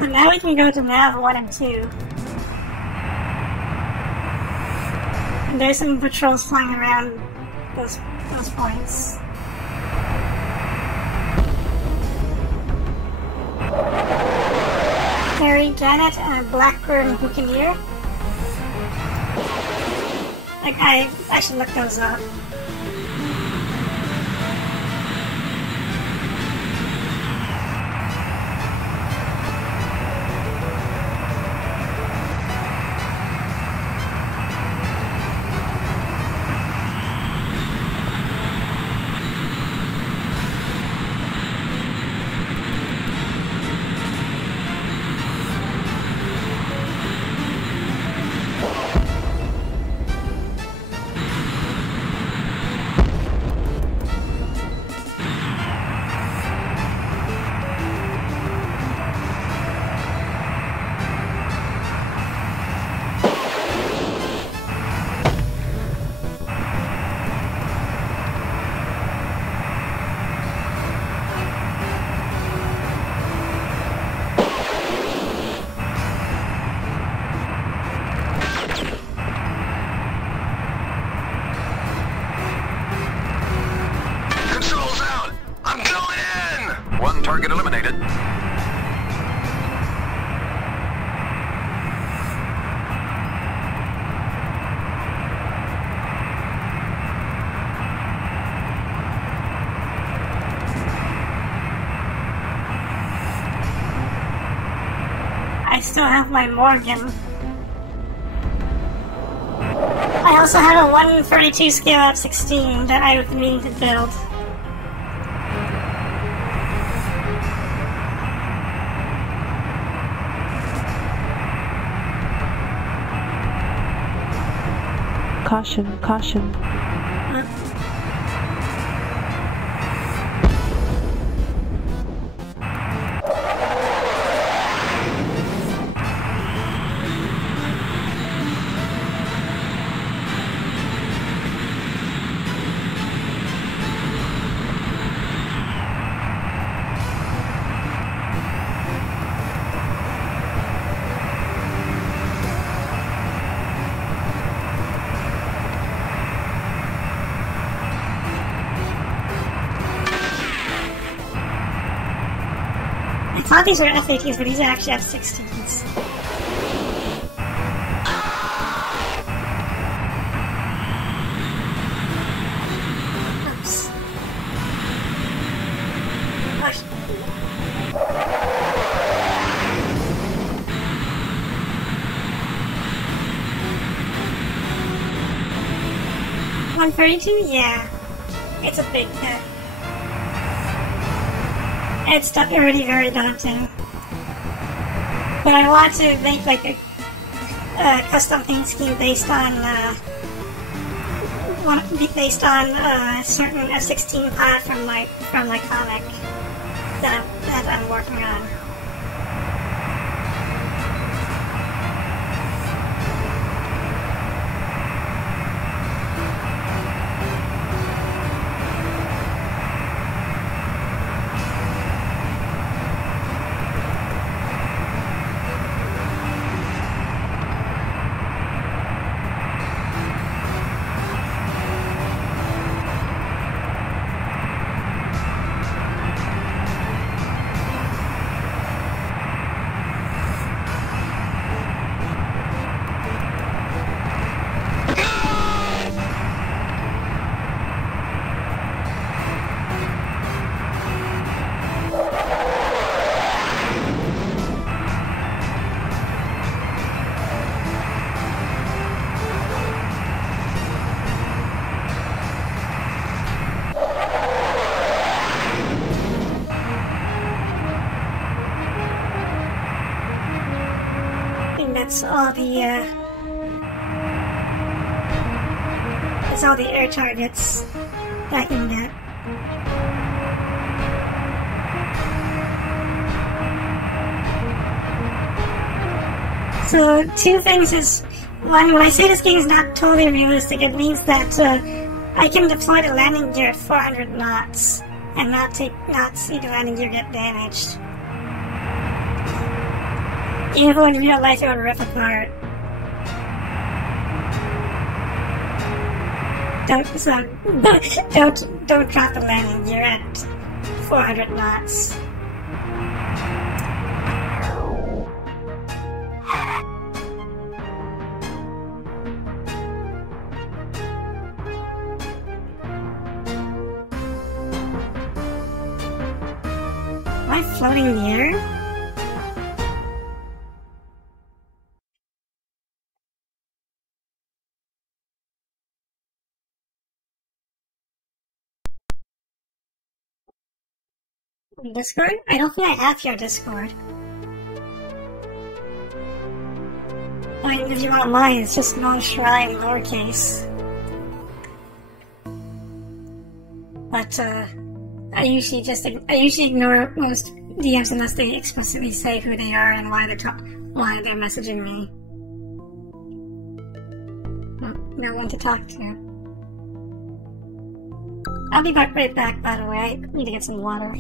But now we can go to nav 1 and 2. And there's some patrols flying around those points. Harry, Janet, and Blackburn Buccaneer. Like, I should look those up. Controls out! I'm going in! One target eliminated. I still have my Morgan. I also have a 132 scale F-16 that I've been meaning to build. Caution, caution. I thought these were F-18s, but these are actually F-16s. Oops. Gosh. $132? Yeah. It's a big hit. It's already very daunting. But I want to make like a custom paint scheme based on a certain F-16 pod from my comic that I'm working on. that's all the air targets that I can get. So, two things is, one, when I say this game is not totally realistic, it means that I can deploy the landing gear at 400 knots and not see the landing gear get damaged. Even though in real life it would rip apart. Don't drop the landing gear at 400 knots. Am I floating in the air? Discord? I don't think I have your Discord. I mean, if you want mine, it's just Noel Shrine lowercase. But, I usually ignore most DMs unless they explicitly say who they are and why they're messaging me. No one to talk to. I'll be right back, by the way. I need to get some water.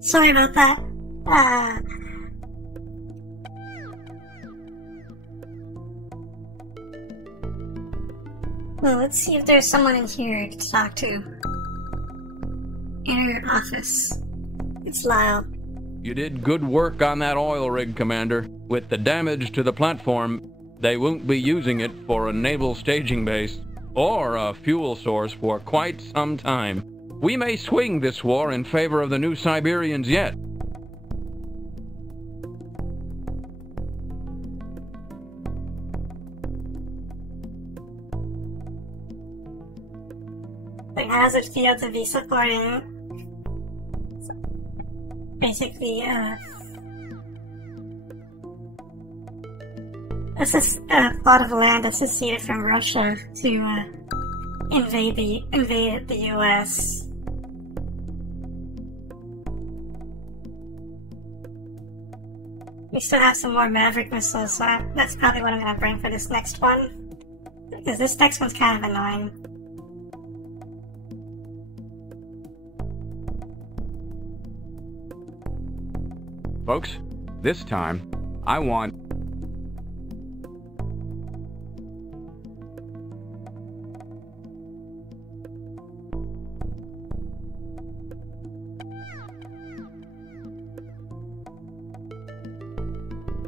Sorry about that. Well, let's see if there's someone in here to talk to. Inner office. It's Lyle. You did good work on that oil rig, Commander. With the damage to the platform, they won't be using it for a naval staging base or a fuel source for quite some time. We may swing this war in favor of the New Siberians yet. Like, how does it feel to be supporting, basically, a plot of land that's seceded from Russia to invade the U.S.? We still have some more Maverick missiles, so that's probably what I'm gonna bring for this next one. Because this next one's kind of annoying. Folks, this time, I want...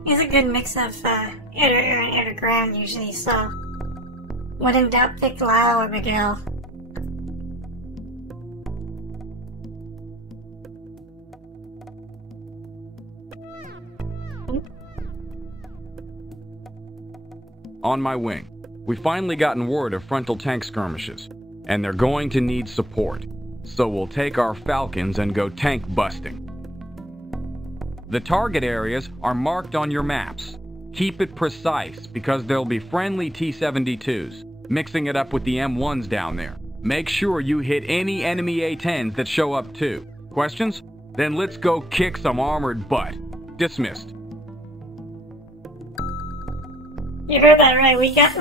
It's a good mix of air and air to ground usually, so when in doubt, pick Lyle or Miguel. On my wing. We've finally gotten word of frontal tank skirmishes, and they're going to need support, so we'll take our Falcons and go tank busting. The target areas are marked on your maps. Keep it precise, because there'll be friendly T-72s. mixing it up with the M1s down there. Make sure you hit any enemy A-10s that show up too. Questions? Then let's go kick some armored butt. Dismissed. You heard that right. We have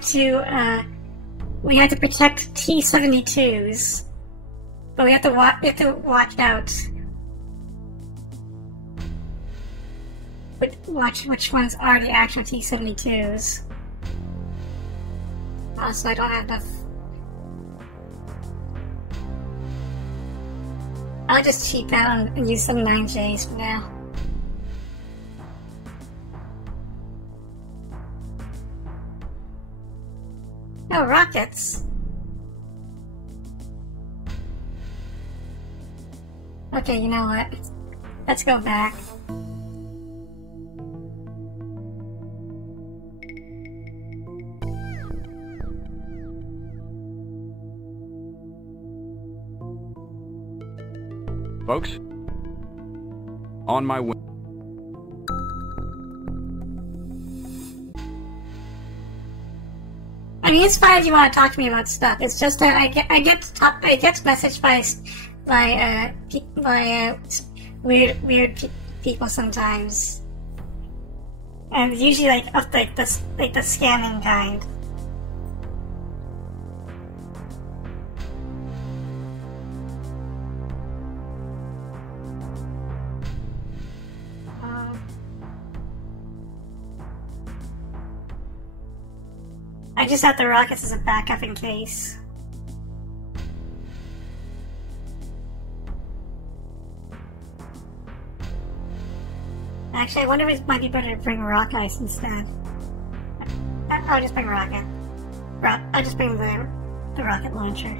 to protect T-72s, but we have to watch out. Watch which ones are the actual T-72s. Also, I don't have enough. I'll just cheat out and use some 9Js for now. No rockets. Okay, you know what? Let's go back. Folks, on my way. I mean, it's fine if you want to talk to me about stuff. It's just that I get messaged by weird people sometimes, and usually like the scamming kind. I just have the rockets as a backup in case. Actually, I wonder if it might be better to bring rock ice instead. I'll just bring rocket. I'll just bring the rocket launcher.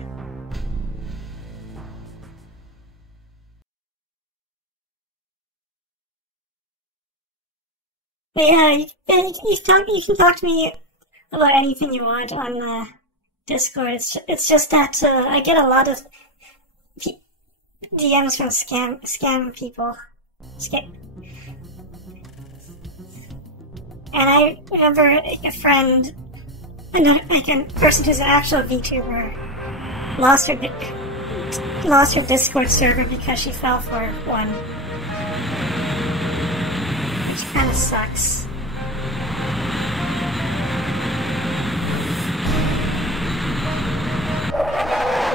Yeah, you can talk to me about anything you want on Discord. It's just that I get a lot of DMs from scam people. And I remember a friend, a person who's an actual VTuber, lost her Discord server because she fell for one, which kind of sucks.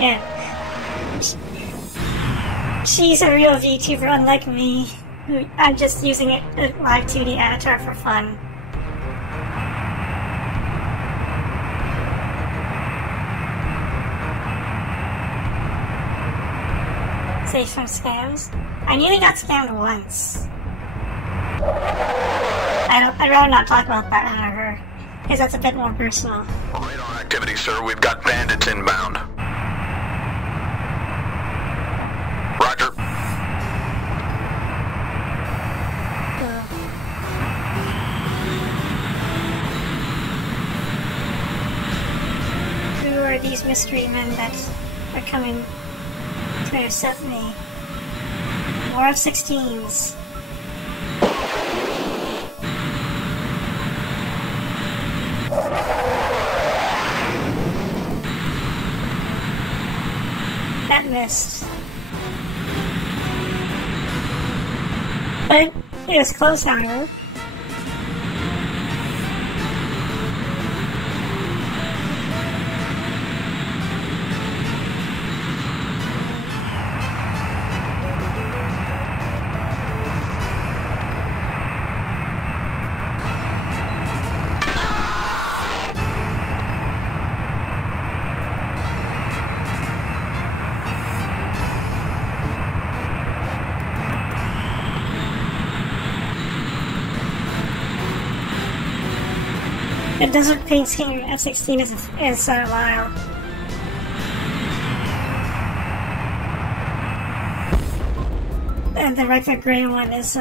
Yeah. She's a real VTuber, unlike me. I'm just using a live 2D avatar for fun. Safe from scams? I nearly got scammed once. I'd rather not talk about that, however, because that's a bit more personal. Radar activity, sir. We've got bandits inbound. Roger. Who are these mystery men that are coming to intercept me? More F-16s. That missed. But it was close, however. The Desert Paints King F-16 is Lyle. And the regular gray one is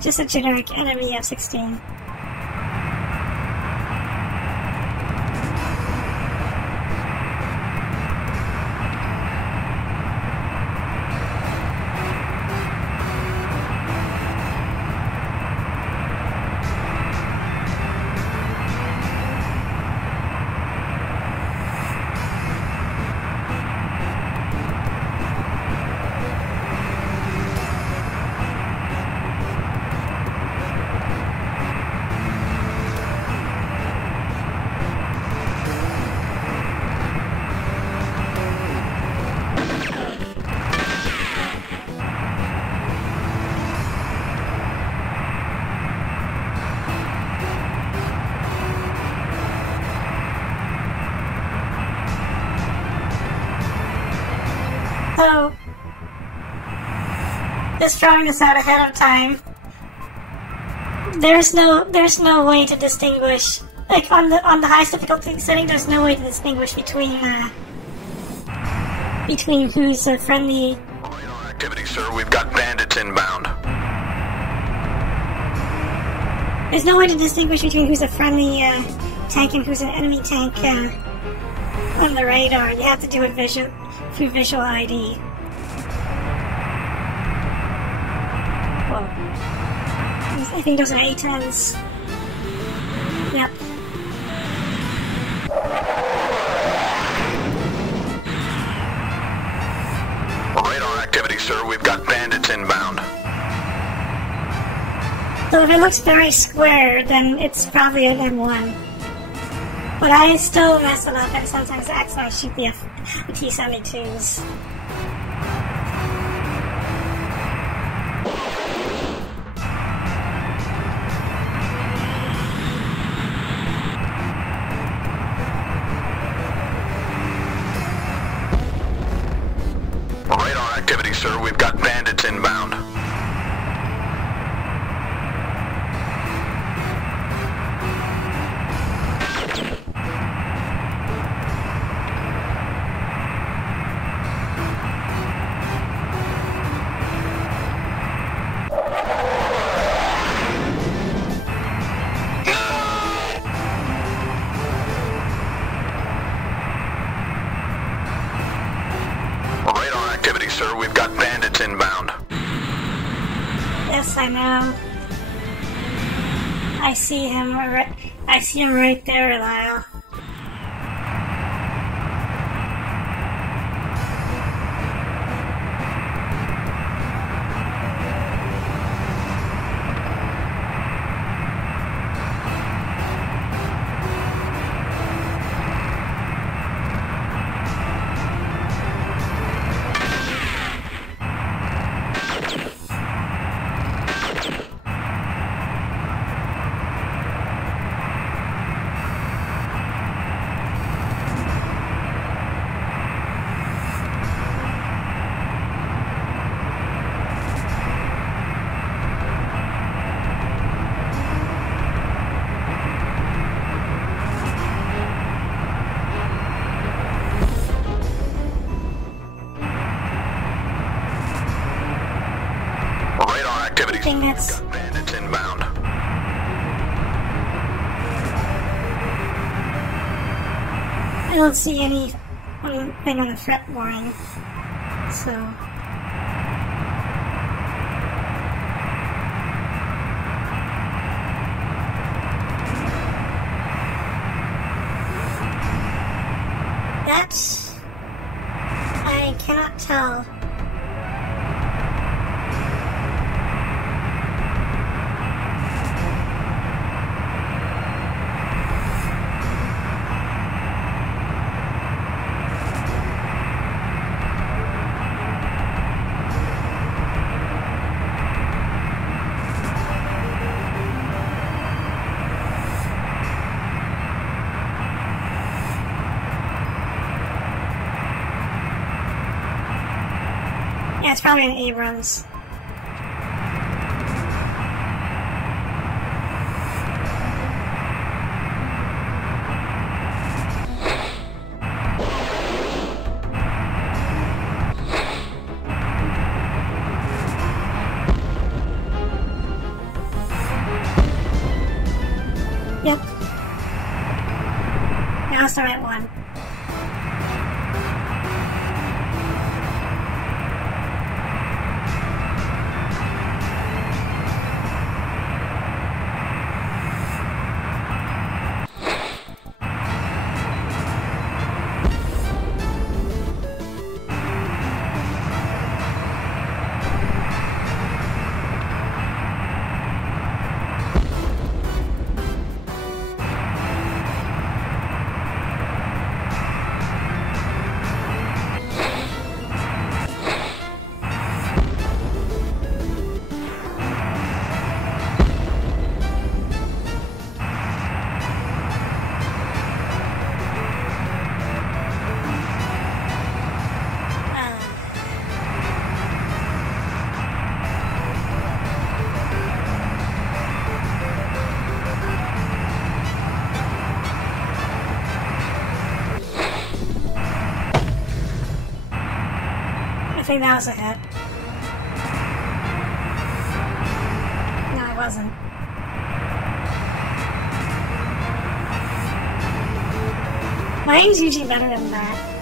just a generic enemy F-16. So, just drawing this out ahead of time, there's no way to distinguish, like on the highest difficulty setting, there's no way to distinguish between who's a friendly. Activity, sir. We've got bandits inbound. There's no way to distinguish between who's a friendly tank and who's an enemy tank on the radar. You have to do it through visual ID. Whoa. I think those are A-10s. Yep. Radar activity, sir. We've got bandits inbound. So if it looks very square, then it's probably an M1. But I still mess it up and sometimes accidentally shoot the T-72s. Radar activity, sir. We've got bandits inbound. Radar activity, sir. We've got bandits inbound. Yes, I know. I see him right there, Lyle. Radar activity. That's Bandits inbound. I don't see anything on the threat line, so. That I cannot tell. Yeah, it's probably an Abrams. Yep. Now it's the right one. think that was a hit. No, it wasn't. My aim's usually better than that.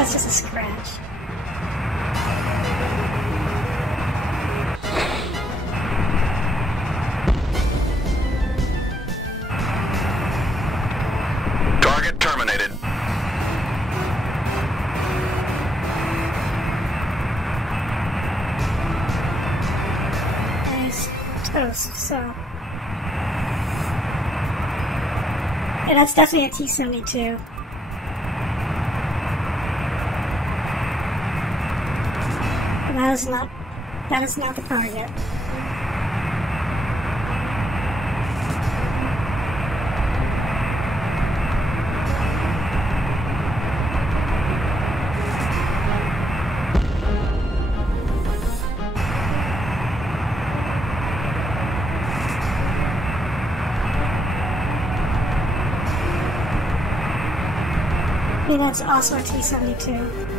It's just a scratch. Target terminated. Nice. Toast, so. Yeah, that's definitely a T-72. That is not the target. I mean, that's also a T-72.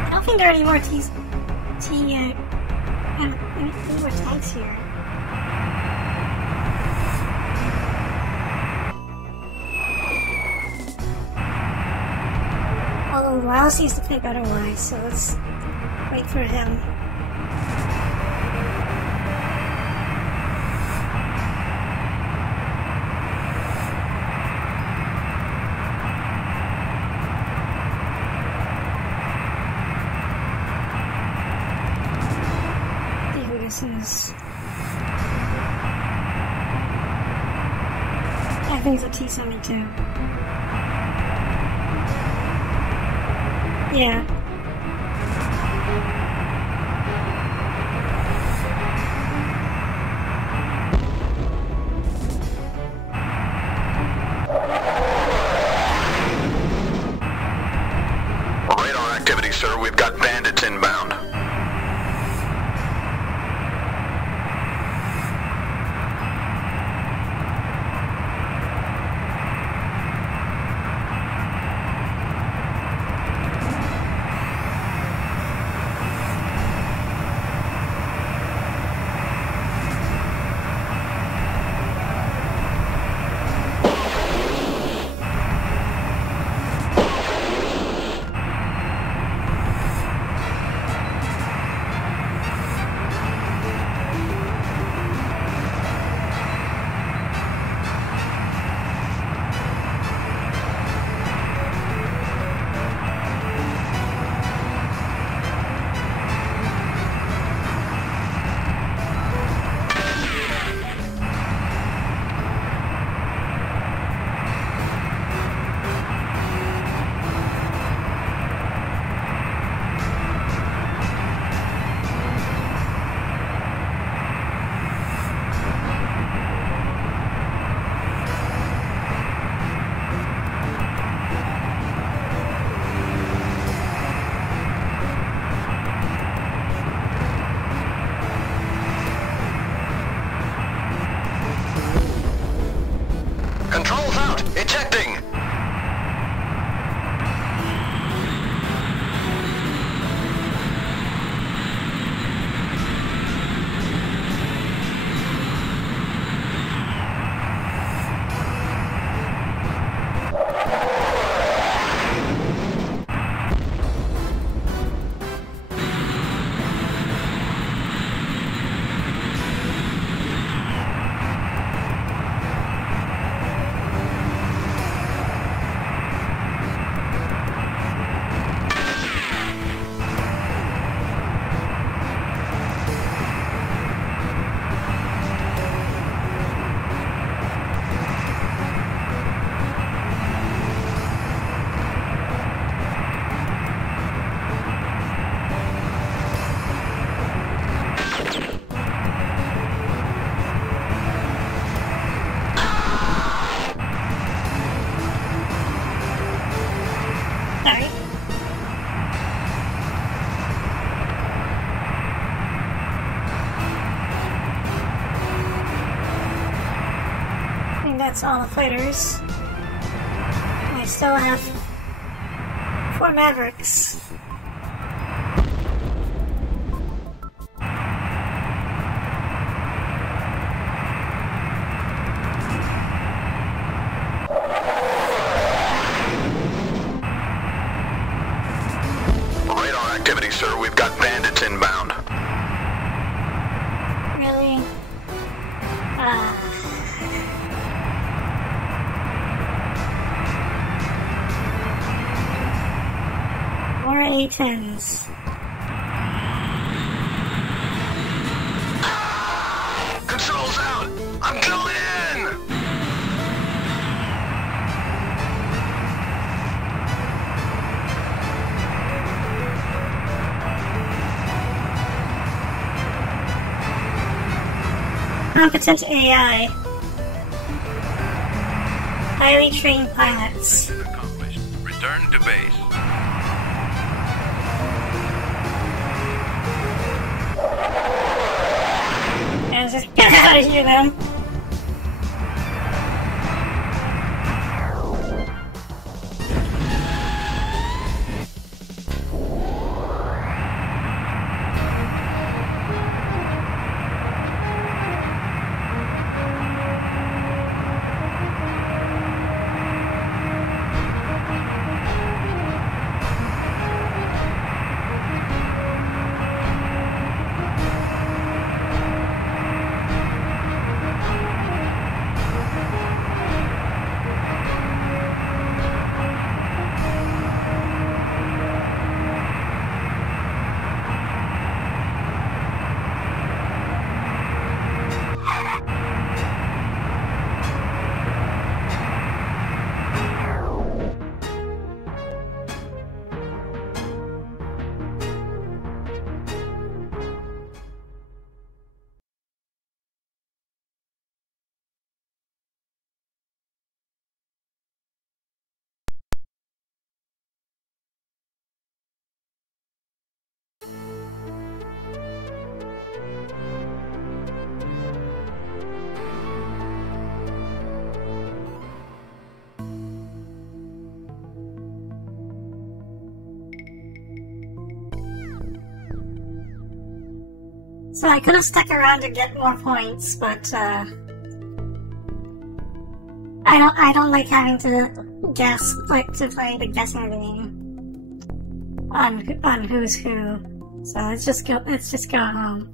I don't think there are any more any more tanks here. Although Lyle seems to think otherwise, so let's wait for him. I think it's a T-72. Yeah. Radar activity, sir. We've got bandits inbound. that's all the fighters. I still have 4 Mavericks. Radar activity, sir. We've got bandits inbound. Really? More A-10s. Controls out! I'm going in! Competent AI. Highly trained pilots. Accomplished. Return to base. And just get out of here then. So I could have stuck around to get more points, but I don't like having to guess, like to play the guessing game on who's who. So let's just go home.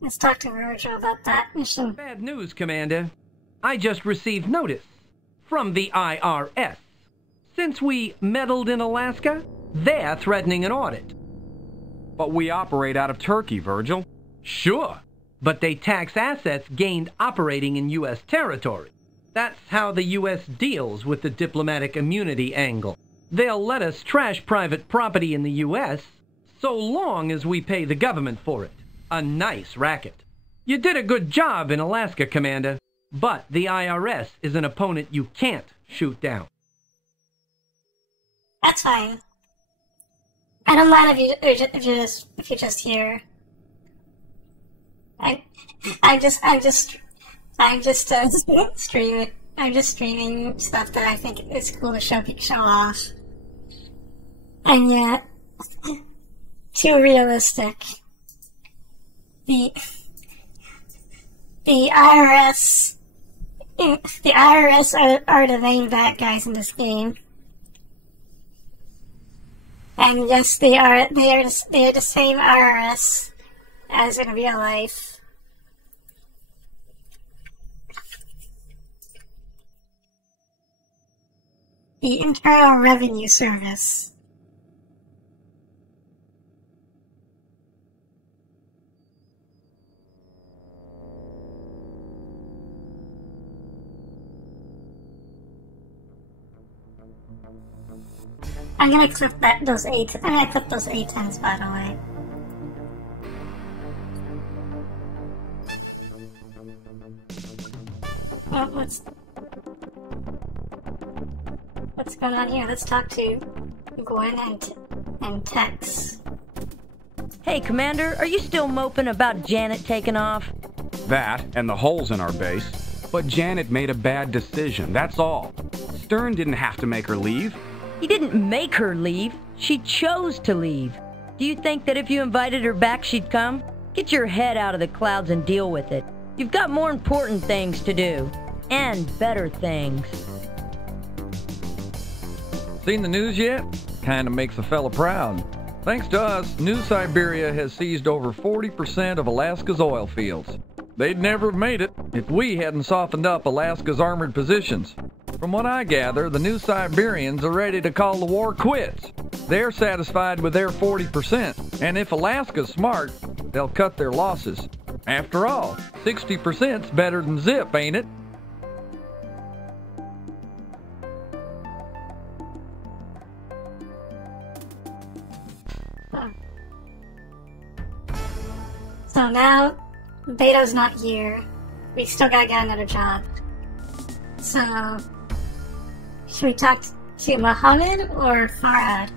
Let's talk to Virgil about that mission. Bad news, Commander. I just received notice from the IRS. Since we meddled in Alaska, they're threatening an audit. But we operate out of Turkey, Virgil. Sure, but they tax assets gained operating in U.S. territory. That's how the U.S. deals with the diplomatic immunity angle. They'll let us trash private property in the U.S. so long as we pay the government for it. A nice racket. You did a good job in Alaska, Commander, but the IRS is an opponent you can't shoot down. That's fine. I don't mind if you're just here. I'm just streaming. I'm just streaming stuff that I think is cool to show off, and yet too realistic. The IRS are the main bad guys in this game. And yes, they are the same IRS as in real life. The Internal Revenue Service. I'm gonna clip those A-10s, by the way. Oh, what's... What's going on here? Let's talk to Gwen and Tex. Hey, Commander, are you still moping about Janet taking off? That, and the holes in our base. But Janet made a bad decision, that's all. Stern didn't have to make her leave. He didn't make her leave. She chose to leave. Do you think that if you invited her back, she'd come? Get your head out of the clouds and deal with it. You've got more important things to do. And better things. Seen the news yet? Kinda makes a fella proud. Thanks to us, New Siberia has seized over 40% of Alaska's oil fields. They'd never have made it if we hadn't softened up Alaska's armored positions. From what I gather, the New Siberians are ready to call the war quits. They're satisfied with their 40%, and if Alaska's smart, they'll cut their losses. After all, 60%'s better than zip, ain't it? So now, Beto's not here. We still gotta get another job. So, should we talk to Mohammed or Farhad?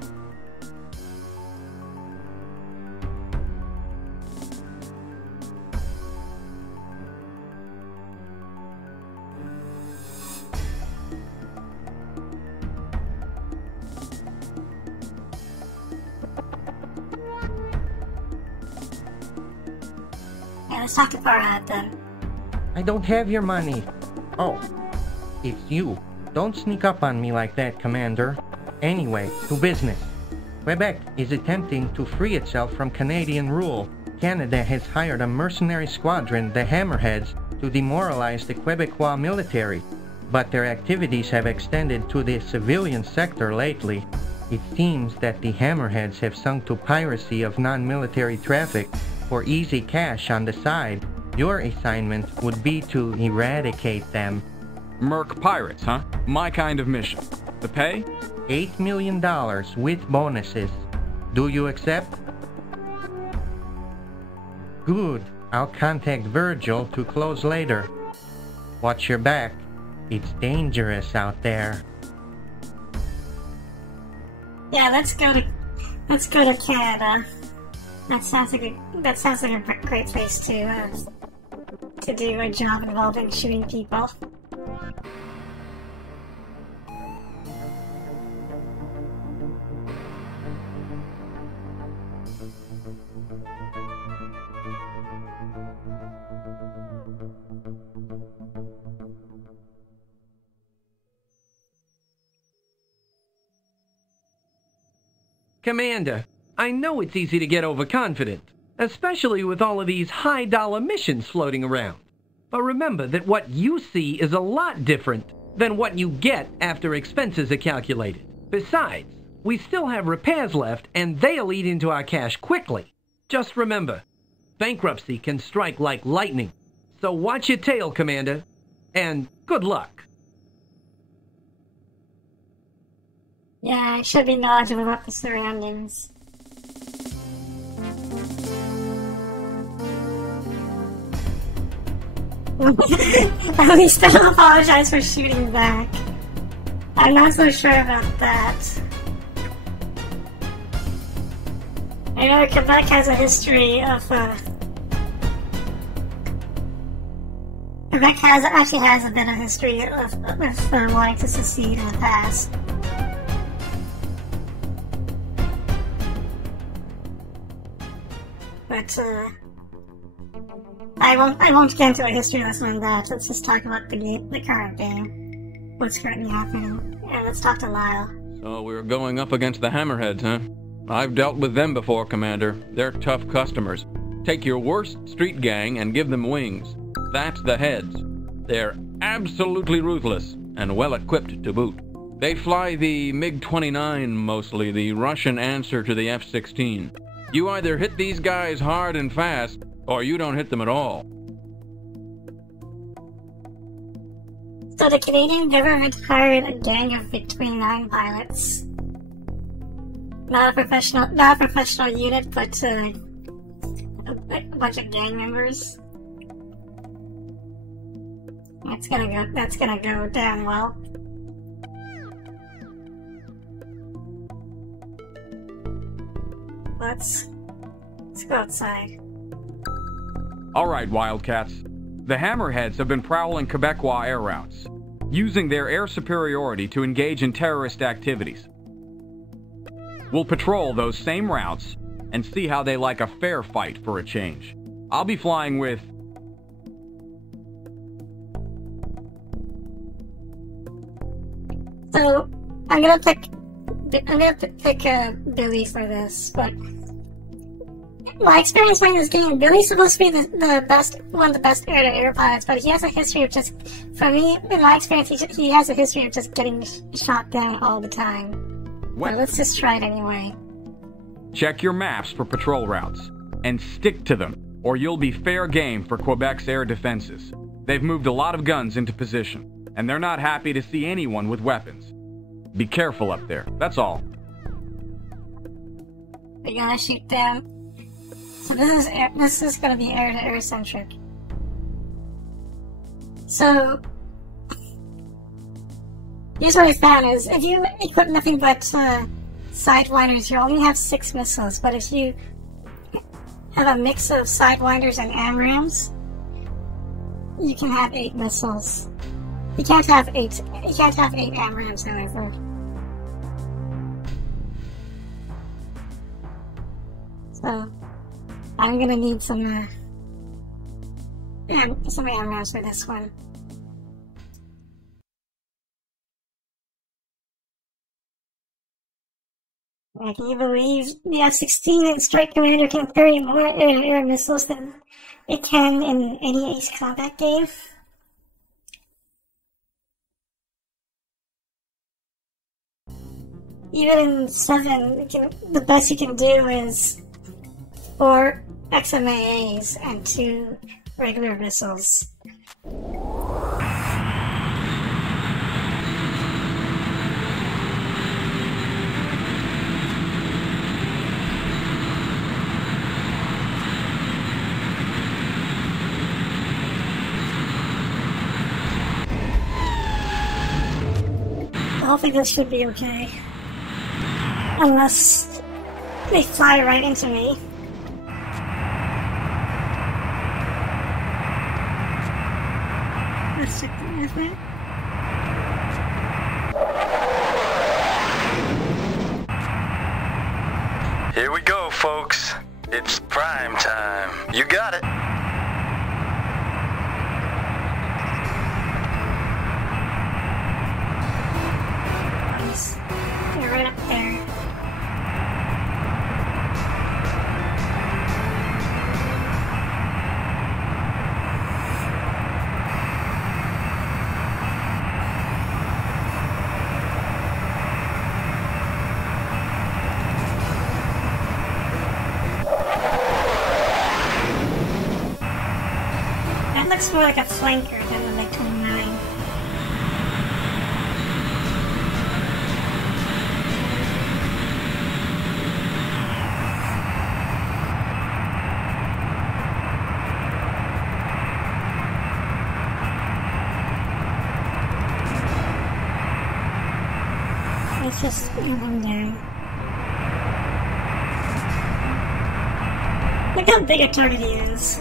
Yeah, let's talk to Farhad then. I don't have your money. Oh, it's you. Don't sneak up on me like that, Commander. Anyway, to business. Quebec is attempting to free itself from Canadian rule. Canada has hired a mercenary squadron, the Hammerheads, to demoralize the Quebecois military. But their activities have extended to the civilian sector lately. It seems that the Hammerheads have sunk to piracy of non-military traffic for easy cash on the side. Your assignment would be to eradicate them. Merc pirates, huh? My kind of mission. The pay? $8 million with bonuses. Do you accept? Good. I'll contact Virgil to close later. Watch your back. It's dangerous out there. Yeah, let's go to Canada. That sounds like a great place to do a job involving shooting people. Commander, I know it's easy to get overconfident, especially with all of these high-dollar missions floating around. But remember that what you see is a lot different than what you get after expenses are calculated. Besides, we still have repairs left, and they'll eat into our cash quickly. Just remember, bankruptcy can strike like lightning. So watch your tail, Commander, and good luck. Yeah, I should be knowledgeable about the surroundings. At least I'll apologize for shooting back. I'm not so sure about that. I know Quebec has a history of, Quebec actually has a bit of history of wanting to secede in the past. But, I won't get into a history lesson on that. Let's just talk about the current game. What's currently happening. And let's talk to Lyle. So we're going up against the Hammerheads, huh? I've dealt with them before, Commander. They're tough customers. Take your worst street gang and give them wings. That's the Heads. They're absolutely ruthless and well-equipped to boot. They fly the MiG-29 mostly, the Russian answer to the F-16. You either hit these guys hard and fast, or you don't hit them at all. So the Canadian government hired a gang of MiG-29 pilots. Not a professional unit, but a bunch of gang members. That's gonna go down well. let's go outside. Alright, Wildcats. The Hammerheads have been prowling Quebecois air routes, using their air superiority to engage in terrorist activities. We'll patrol those same routes and see how they like a fair fight for a change. I'll be flying with... So, I'm gonna pick Billy for this, but my experience playing this game, Billy's supposed to be one of the best air-to-air pilots, but he has a history of just, for me, in my experience, he has a history of just getting shot down all the time. Well, let's just try it anyway. Check your maps for patrol routes, and stick to them, or you'll be fair game for Quebec's air defenses. They've moved a lot of guns into position, and they're not happy to see anyone with weapons. Be careful up there, that's all. We're gonna shoot down. So this is gonna be air-to-air centric. So here's what I found is if you equip nothing but Sidewinders, you only have 6 missiles, but if you have a mix of Sidewinders and AMRAAMs, you can have 8 missiles. You can't have 8 AMRAAMs, however. So I'm gonna need some AMRAAMs for this one. Can you believe the F-16 and Strike Commander can carry more air missiles than it can in any Ace Combat game? Even in 7, the best you can do is 4 XMAAs and 2 regular missiles. I think this should be okay. Unless they fly right into me. Let's check the movement. Here we go, folks. It's prime time. You got it. They're right up there. That looks more like a flanker than the MiG-29. Let's just move him down. Look how big a target he is.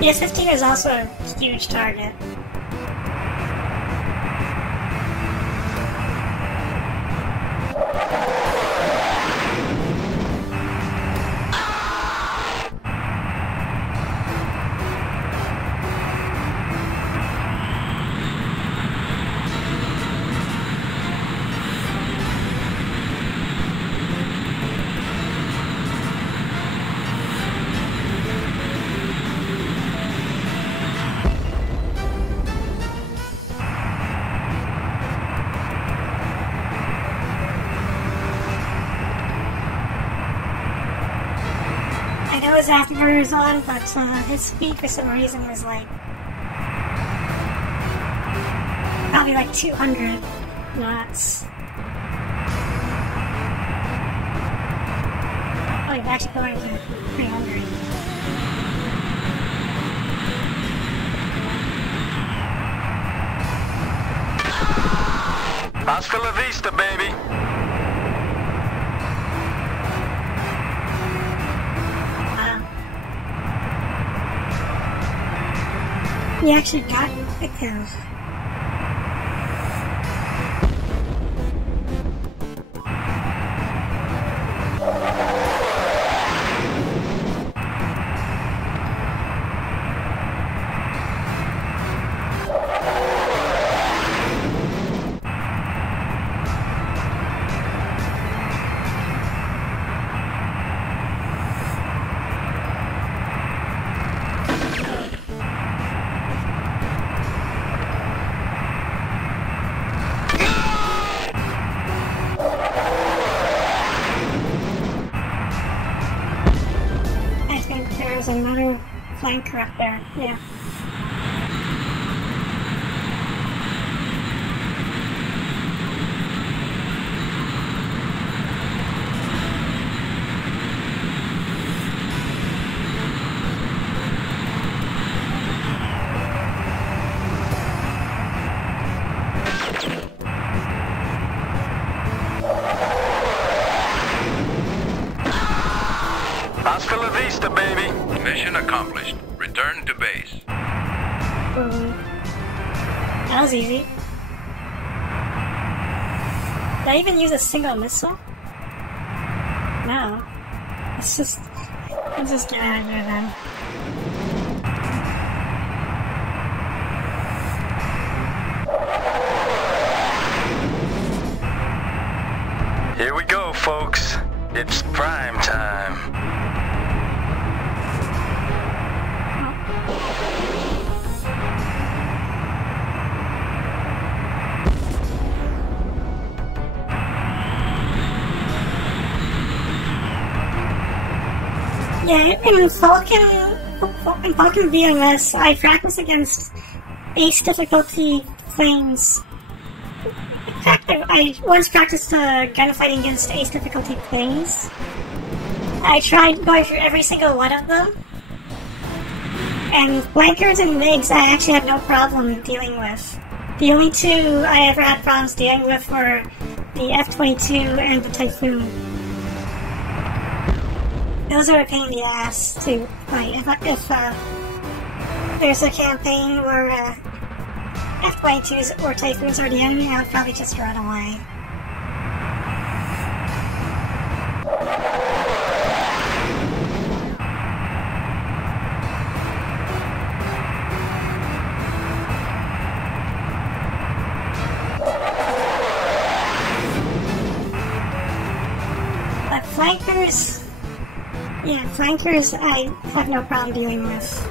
The S-15 is also a huge target. I know his afterburners on, but his speed for some reason was like probably like 200 knots. Oh, he's actually going to 300. Hasta la vista, baby. You actually got the kill. There's another flanker up there, yeah. Hasta la vista, baby. Mission accomplished. Return to base. That was easy. Did I even use a single missile? No. Let's just get out of here then. Here we go, folks. It's prime time. Yeah, in Falcon VMS, I practice against ace difficulty planes. In fact, I once practiced gunfighting against ace difficulty planes. I tried going through every single one of them. And flankers and MiGs I actually had no problem dealing with. The only two I ever had problems dealing with were the F-22 and the Typhoon. Those are a pain in the ass to fight. If there's a campaign where F-22s or Typhoons are the enemy, I would probably just run away. But flankers... Yeah, flankers I have no problem dealing with.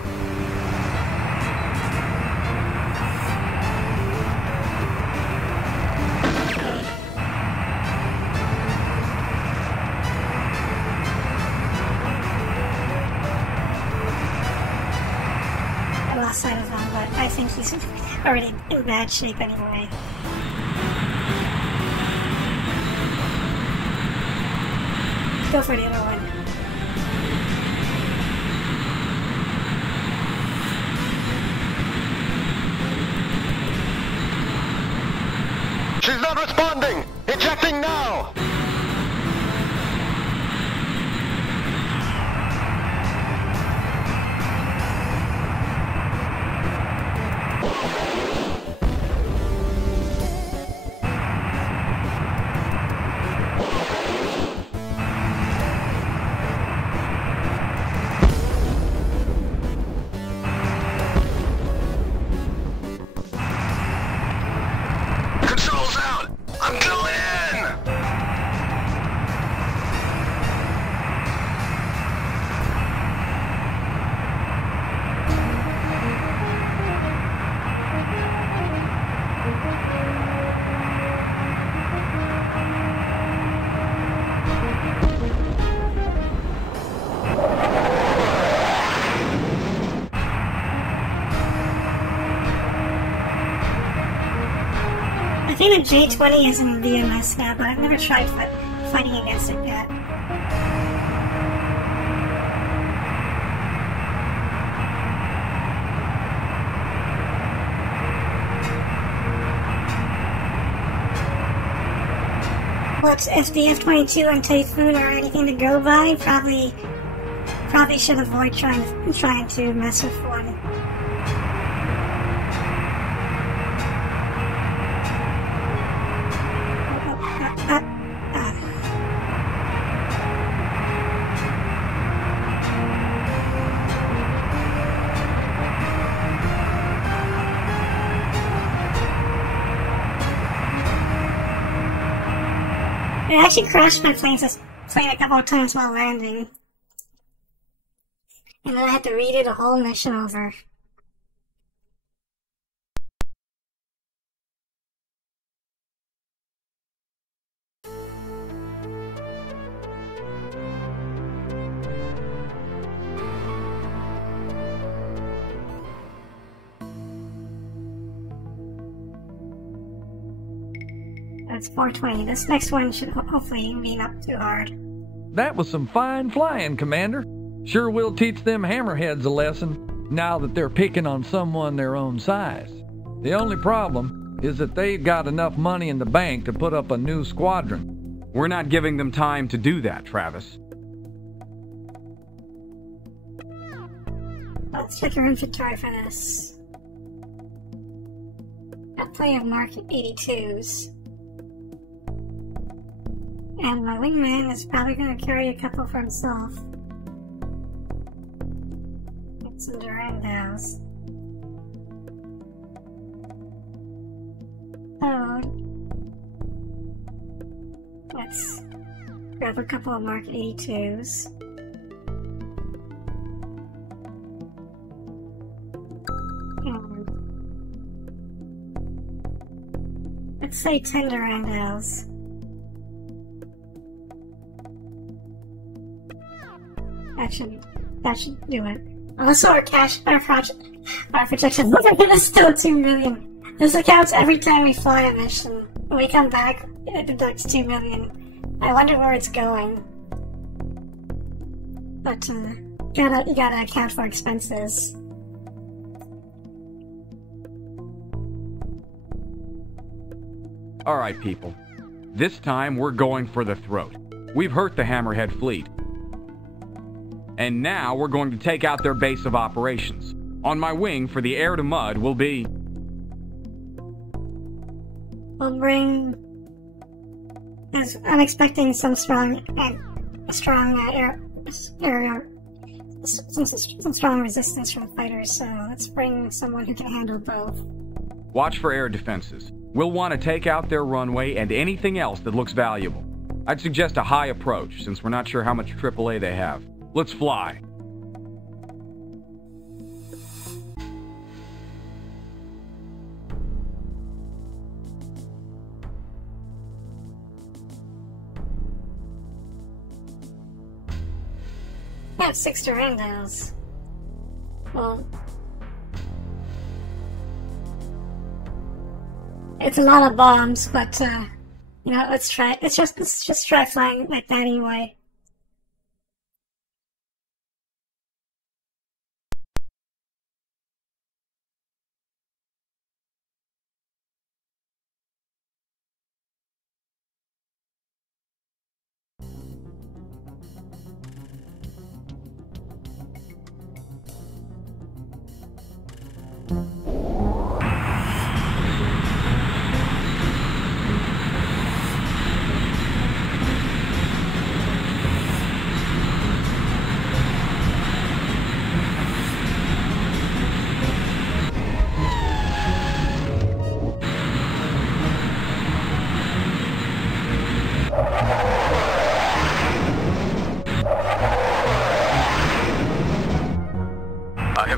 I lost sight of him, but I think he's already in bad shape anyway. Go for the other one. She's not responding! Ejecting now! Controls out! I'm going in! I think the J-20 is in VMS now, but I've never tried fighting against it yet. but if the F-22 and Typhoon are anything to go by, probably should avoid trying to mess with one. I actually crashed my plane a couple of times while landing. And then I had to redo the whole mission over. That's 420. This next one should hopefully be not too hard. That was some fine flying, Commander. Sure will teach them hammerheads a lesson now that they're picking on someone their own size. The only problem is that they've got enough money in the bank to put up a new squadron. We're not giving them time to do that, Travis. Let's check your inventory for this. Got plenty of Mark 82s. And my wingman is probably going to carry a couple for himself. Get some Durandos. Oh. Let's grab a couple of Mark 82s. And let's say 10 Durandos. That should do it. Also, our projection is still 2 million. This accounts every time we fly a mission. When we come back, it deducts 2 million. I wonder where it's going. But, you gotta account for expenses. Alright, people. This time, we're going for the throat. We've hurt the Hammerhead fleet. And now we're going to take out their base of operations. On my wing for the air to mud will be... We'll bring... I'm expecting some strong resistance from the fighters, so let's bring someone who can handle both. Watch for air defenses. We'll want to take out their runway and anything else that looks valuable. I'd suggest a high approach, since we're not sure how much AAA they have. Let's fly. I have 6 Durandos. Well, it's a lot of bombs, but you know, let's just try flying like that anyway.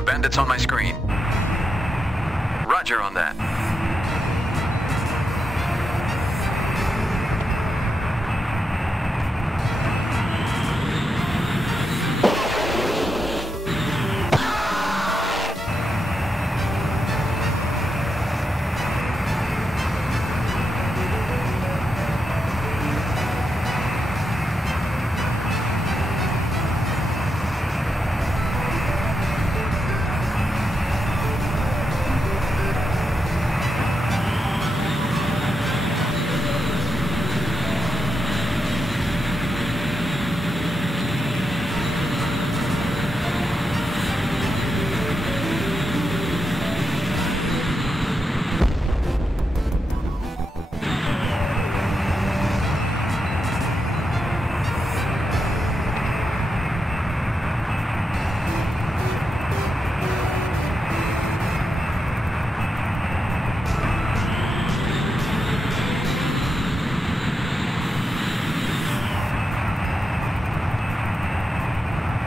Bandits on my screen. Roger on that.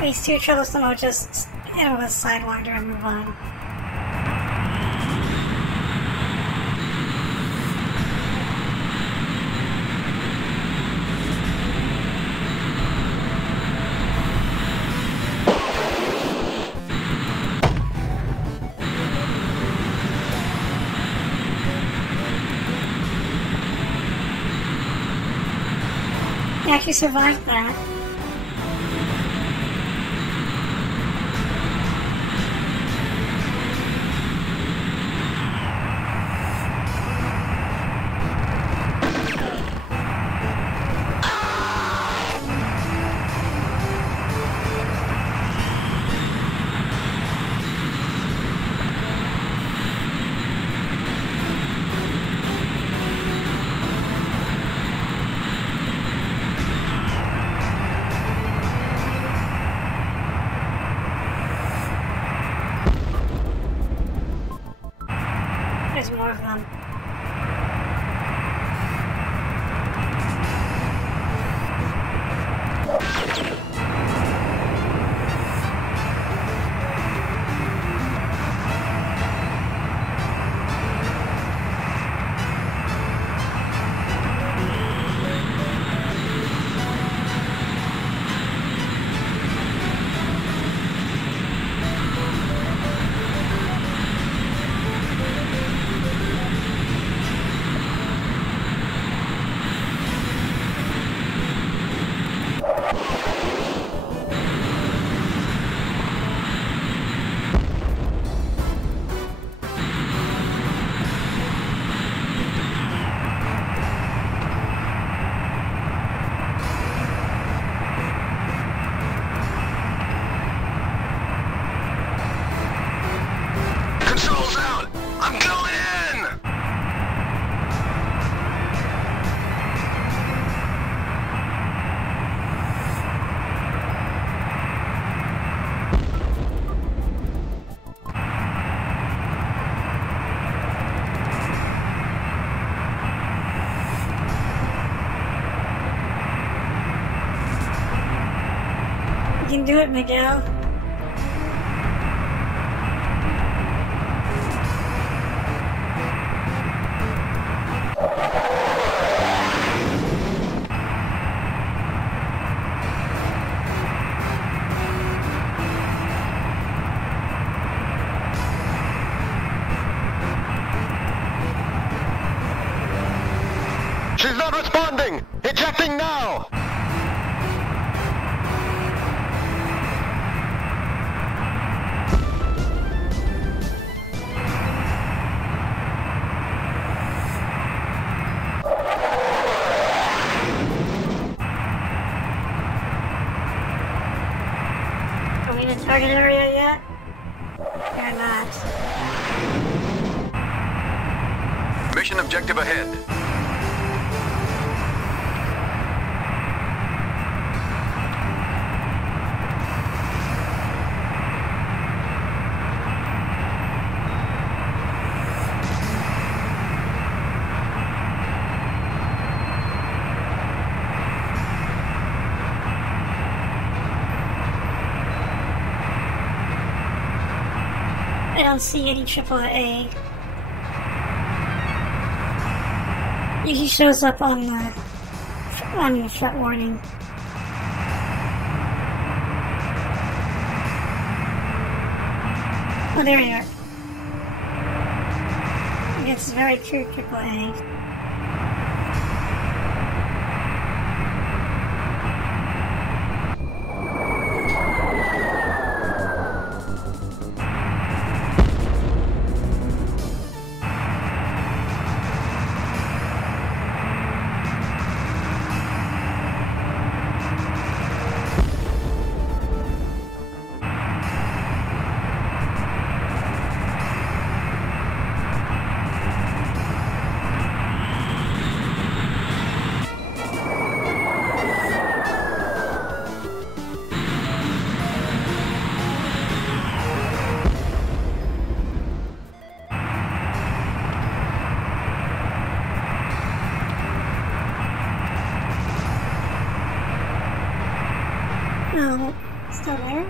These two troublesome, I'll just hit him with a sidewinder and move on. He actually survived that. There's more of them. Controls out! I'm going in! You can do it, Miguel. She's not responding! Ejecting now! Are we in the target area yet? We're not. Mission objective ahead. I don't see any AAA. He shows up on the front warning. Oh, there you are. It's very true AAA. Oh, still there?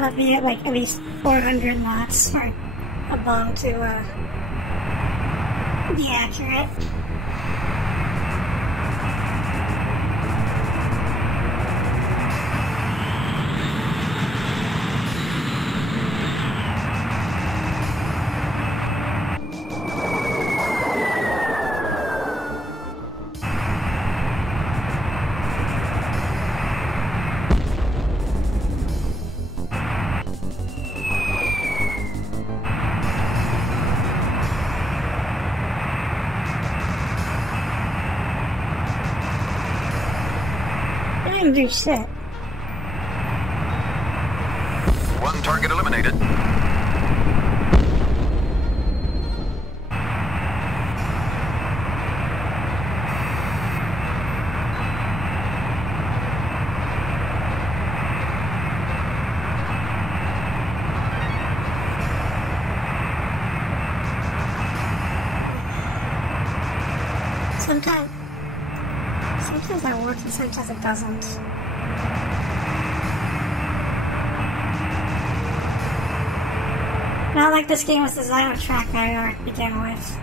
gotta be at like at least 400 knots for a bomb to be accurate. I didn't do shit. One target eliminated. Sometimes that works and sometimes it doesn't. Not like this game was designed with track radar to begin with.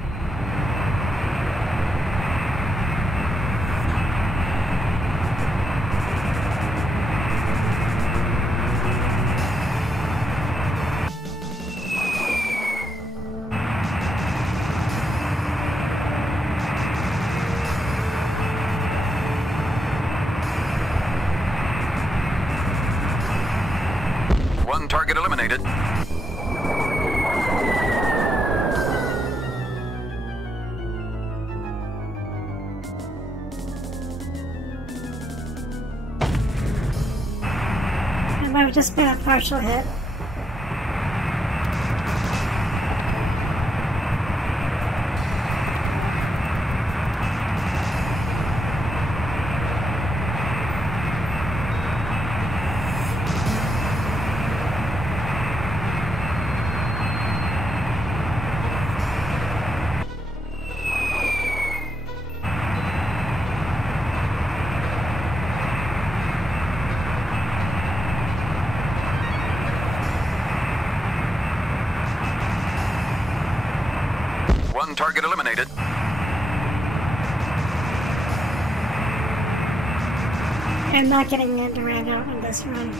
One target eliminated. It might have just been a partial hit. One target eliminated. I'm not getting into ran out in this run.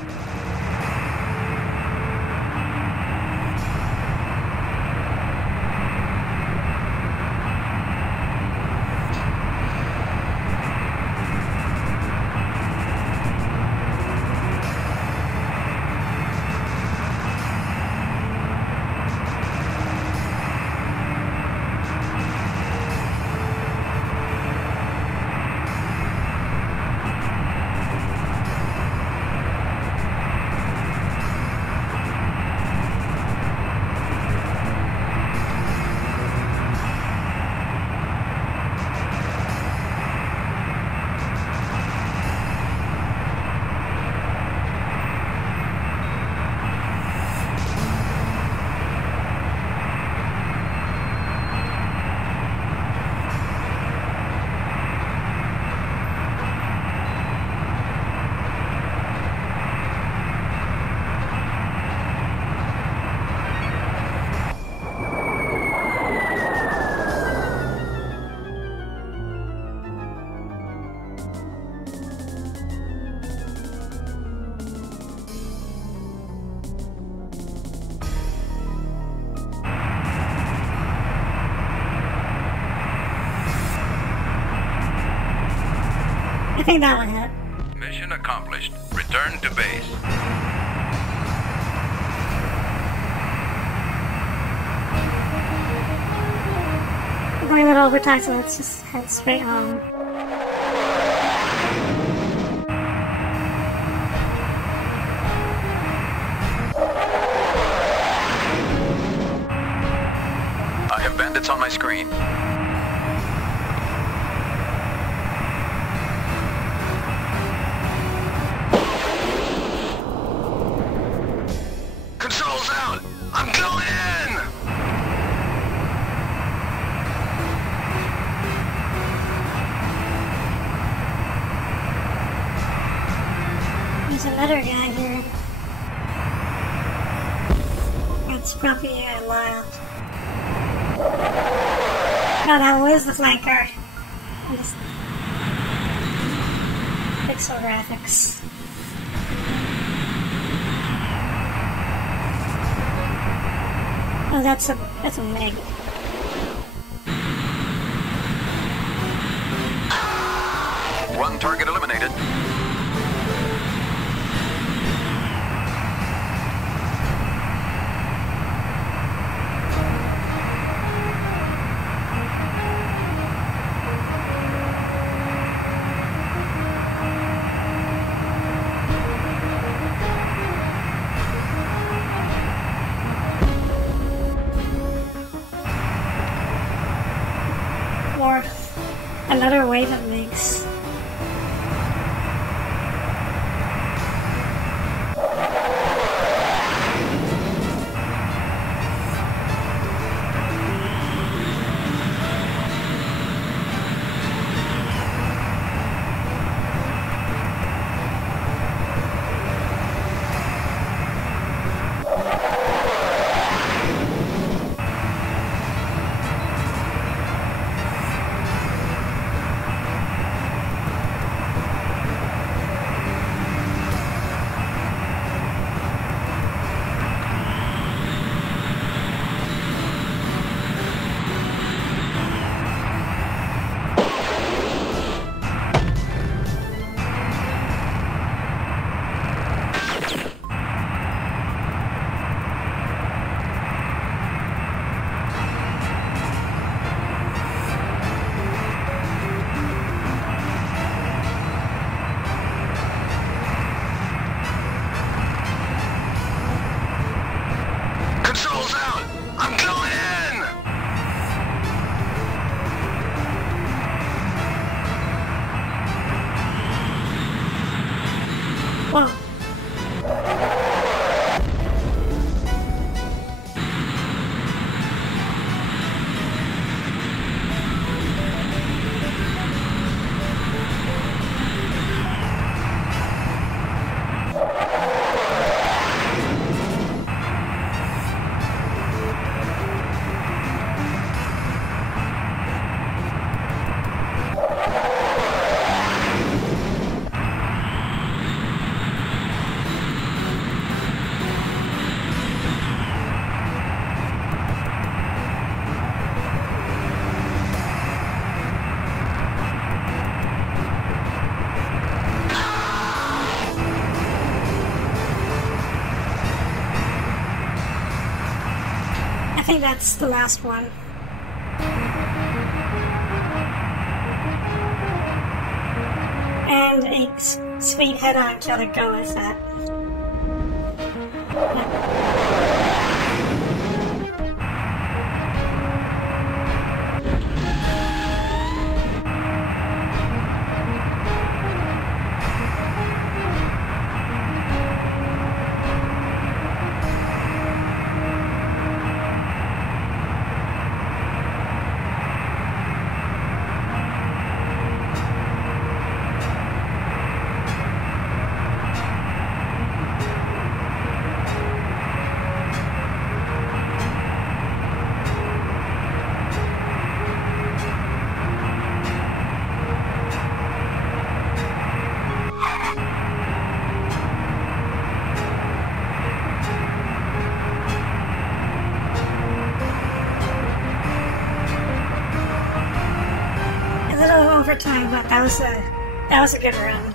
I think that one hit. Mission accomplished. Return to base. I'm going a little overtime, so let's just head straight home. I have bandits on my screen. Controls out! I'm going in! There's another guy here. It's probably mild. Oh, that was the flanker. Pixel graphics. Oh, that's a MiG. One target eliminated. Or another wave of MiGs. Controls out! I'm going in! Whoa. I think that's the last one. And a sweet head-on kill to go with that. Time, but that was a good run.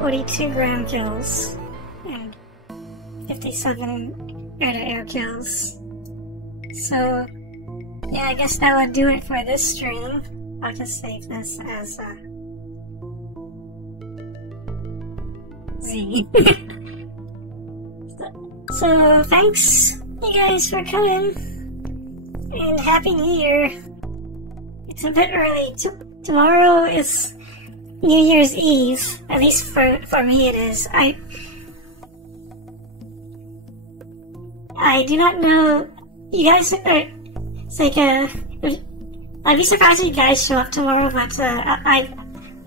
$42 ground kills and 57 air-to-air kills. So, yeah, I guess that would do it for this stream. I'll just save this as Z. So, thanks you guys for coming, and Happy New Year. It's a bit early. Tomorrow is New Year's Eve, at least for me it is. I do not know. You guys are. It's like I'd be surprised if you guys show up tomorrow, but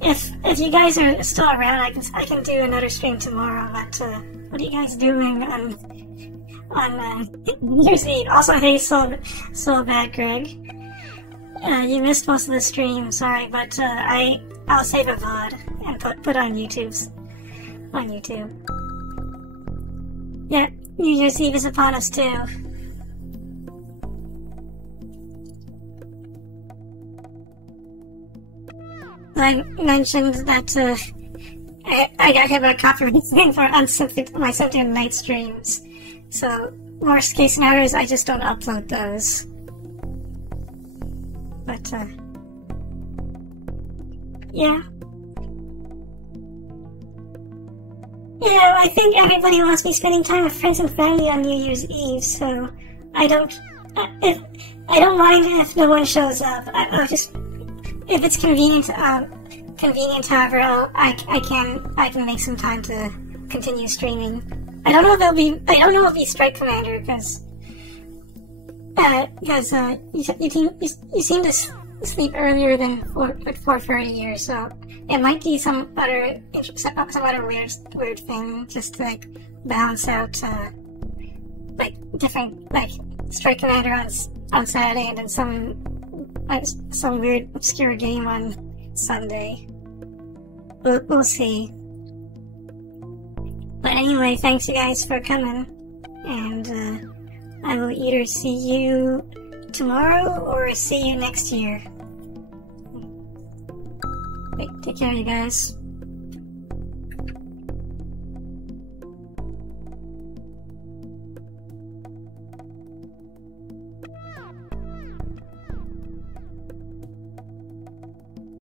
if you guys are still around, I can do another stream tomorrow. But what are you guys doing on New Year's Eve? Also, hey, so bad, Greg. You missed most of the stream. Sorry, but I'll save a VOD and put on YouTube. Yeah, New Year's Eve is upon us too. I mentioned that I got hit by a copyright thing for my Sunday night streams. So, worst case scenario is I just don't upload those. But, yeah. Yeah, I think everybody wants to be spending time with friends and family on New Year's Eve, so I don't mind if no one shows up. I'll just, if it's convenient, however, I can make some time to continue streaming. I don't know if it'll be Strike Commander, because you seem to sleep earlier than 4:30 here, so it might be some other weird thing, just to like balance out like different like Strike Commander on Saturday and then some weird obscure game on Sunday. We'll see. But anyway, thanks you guys for coming, and I will either see you tomorrow or see you next year. Take care, you guys.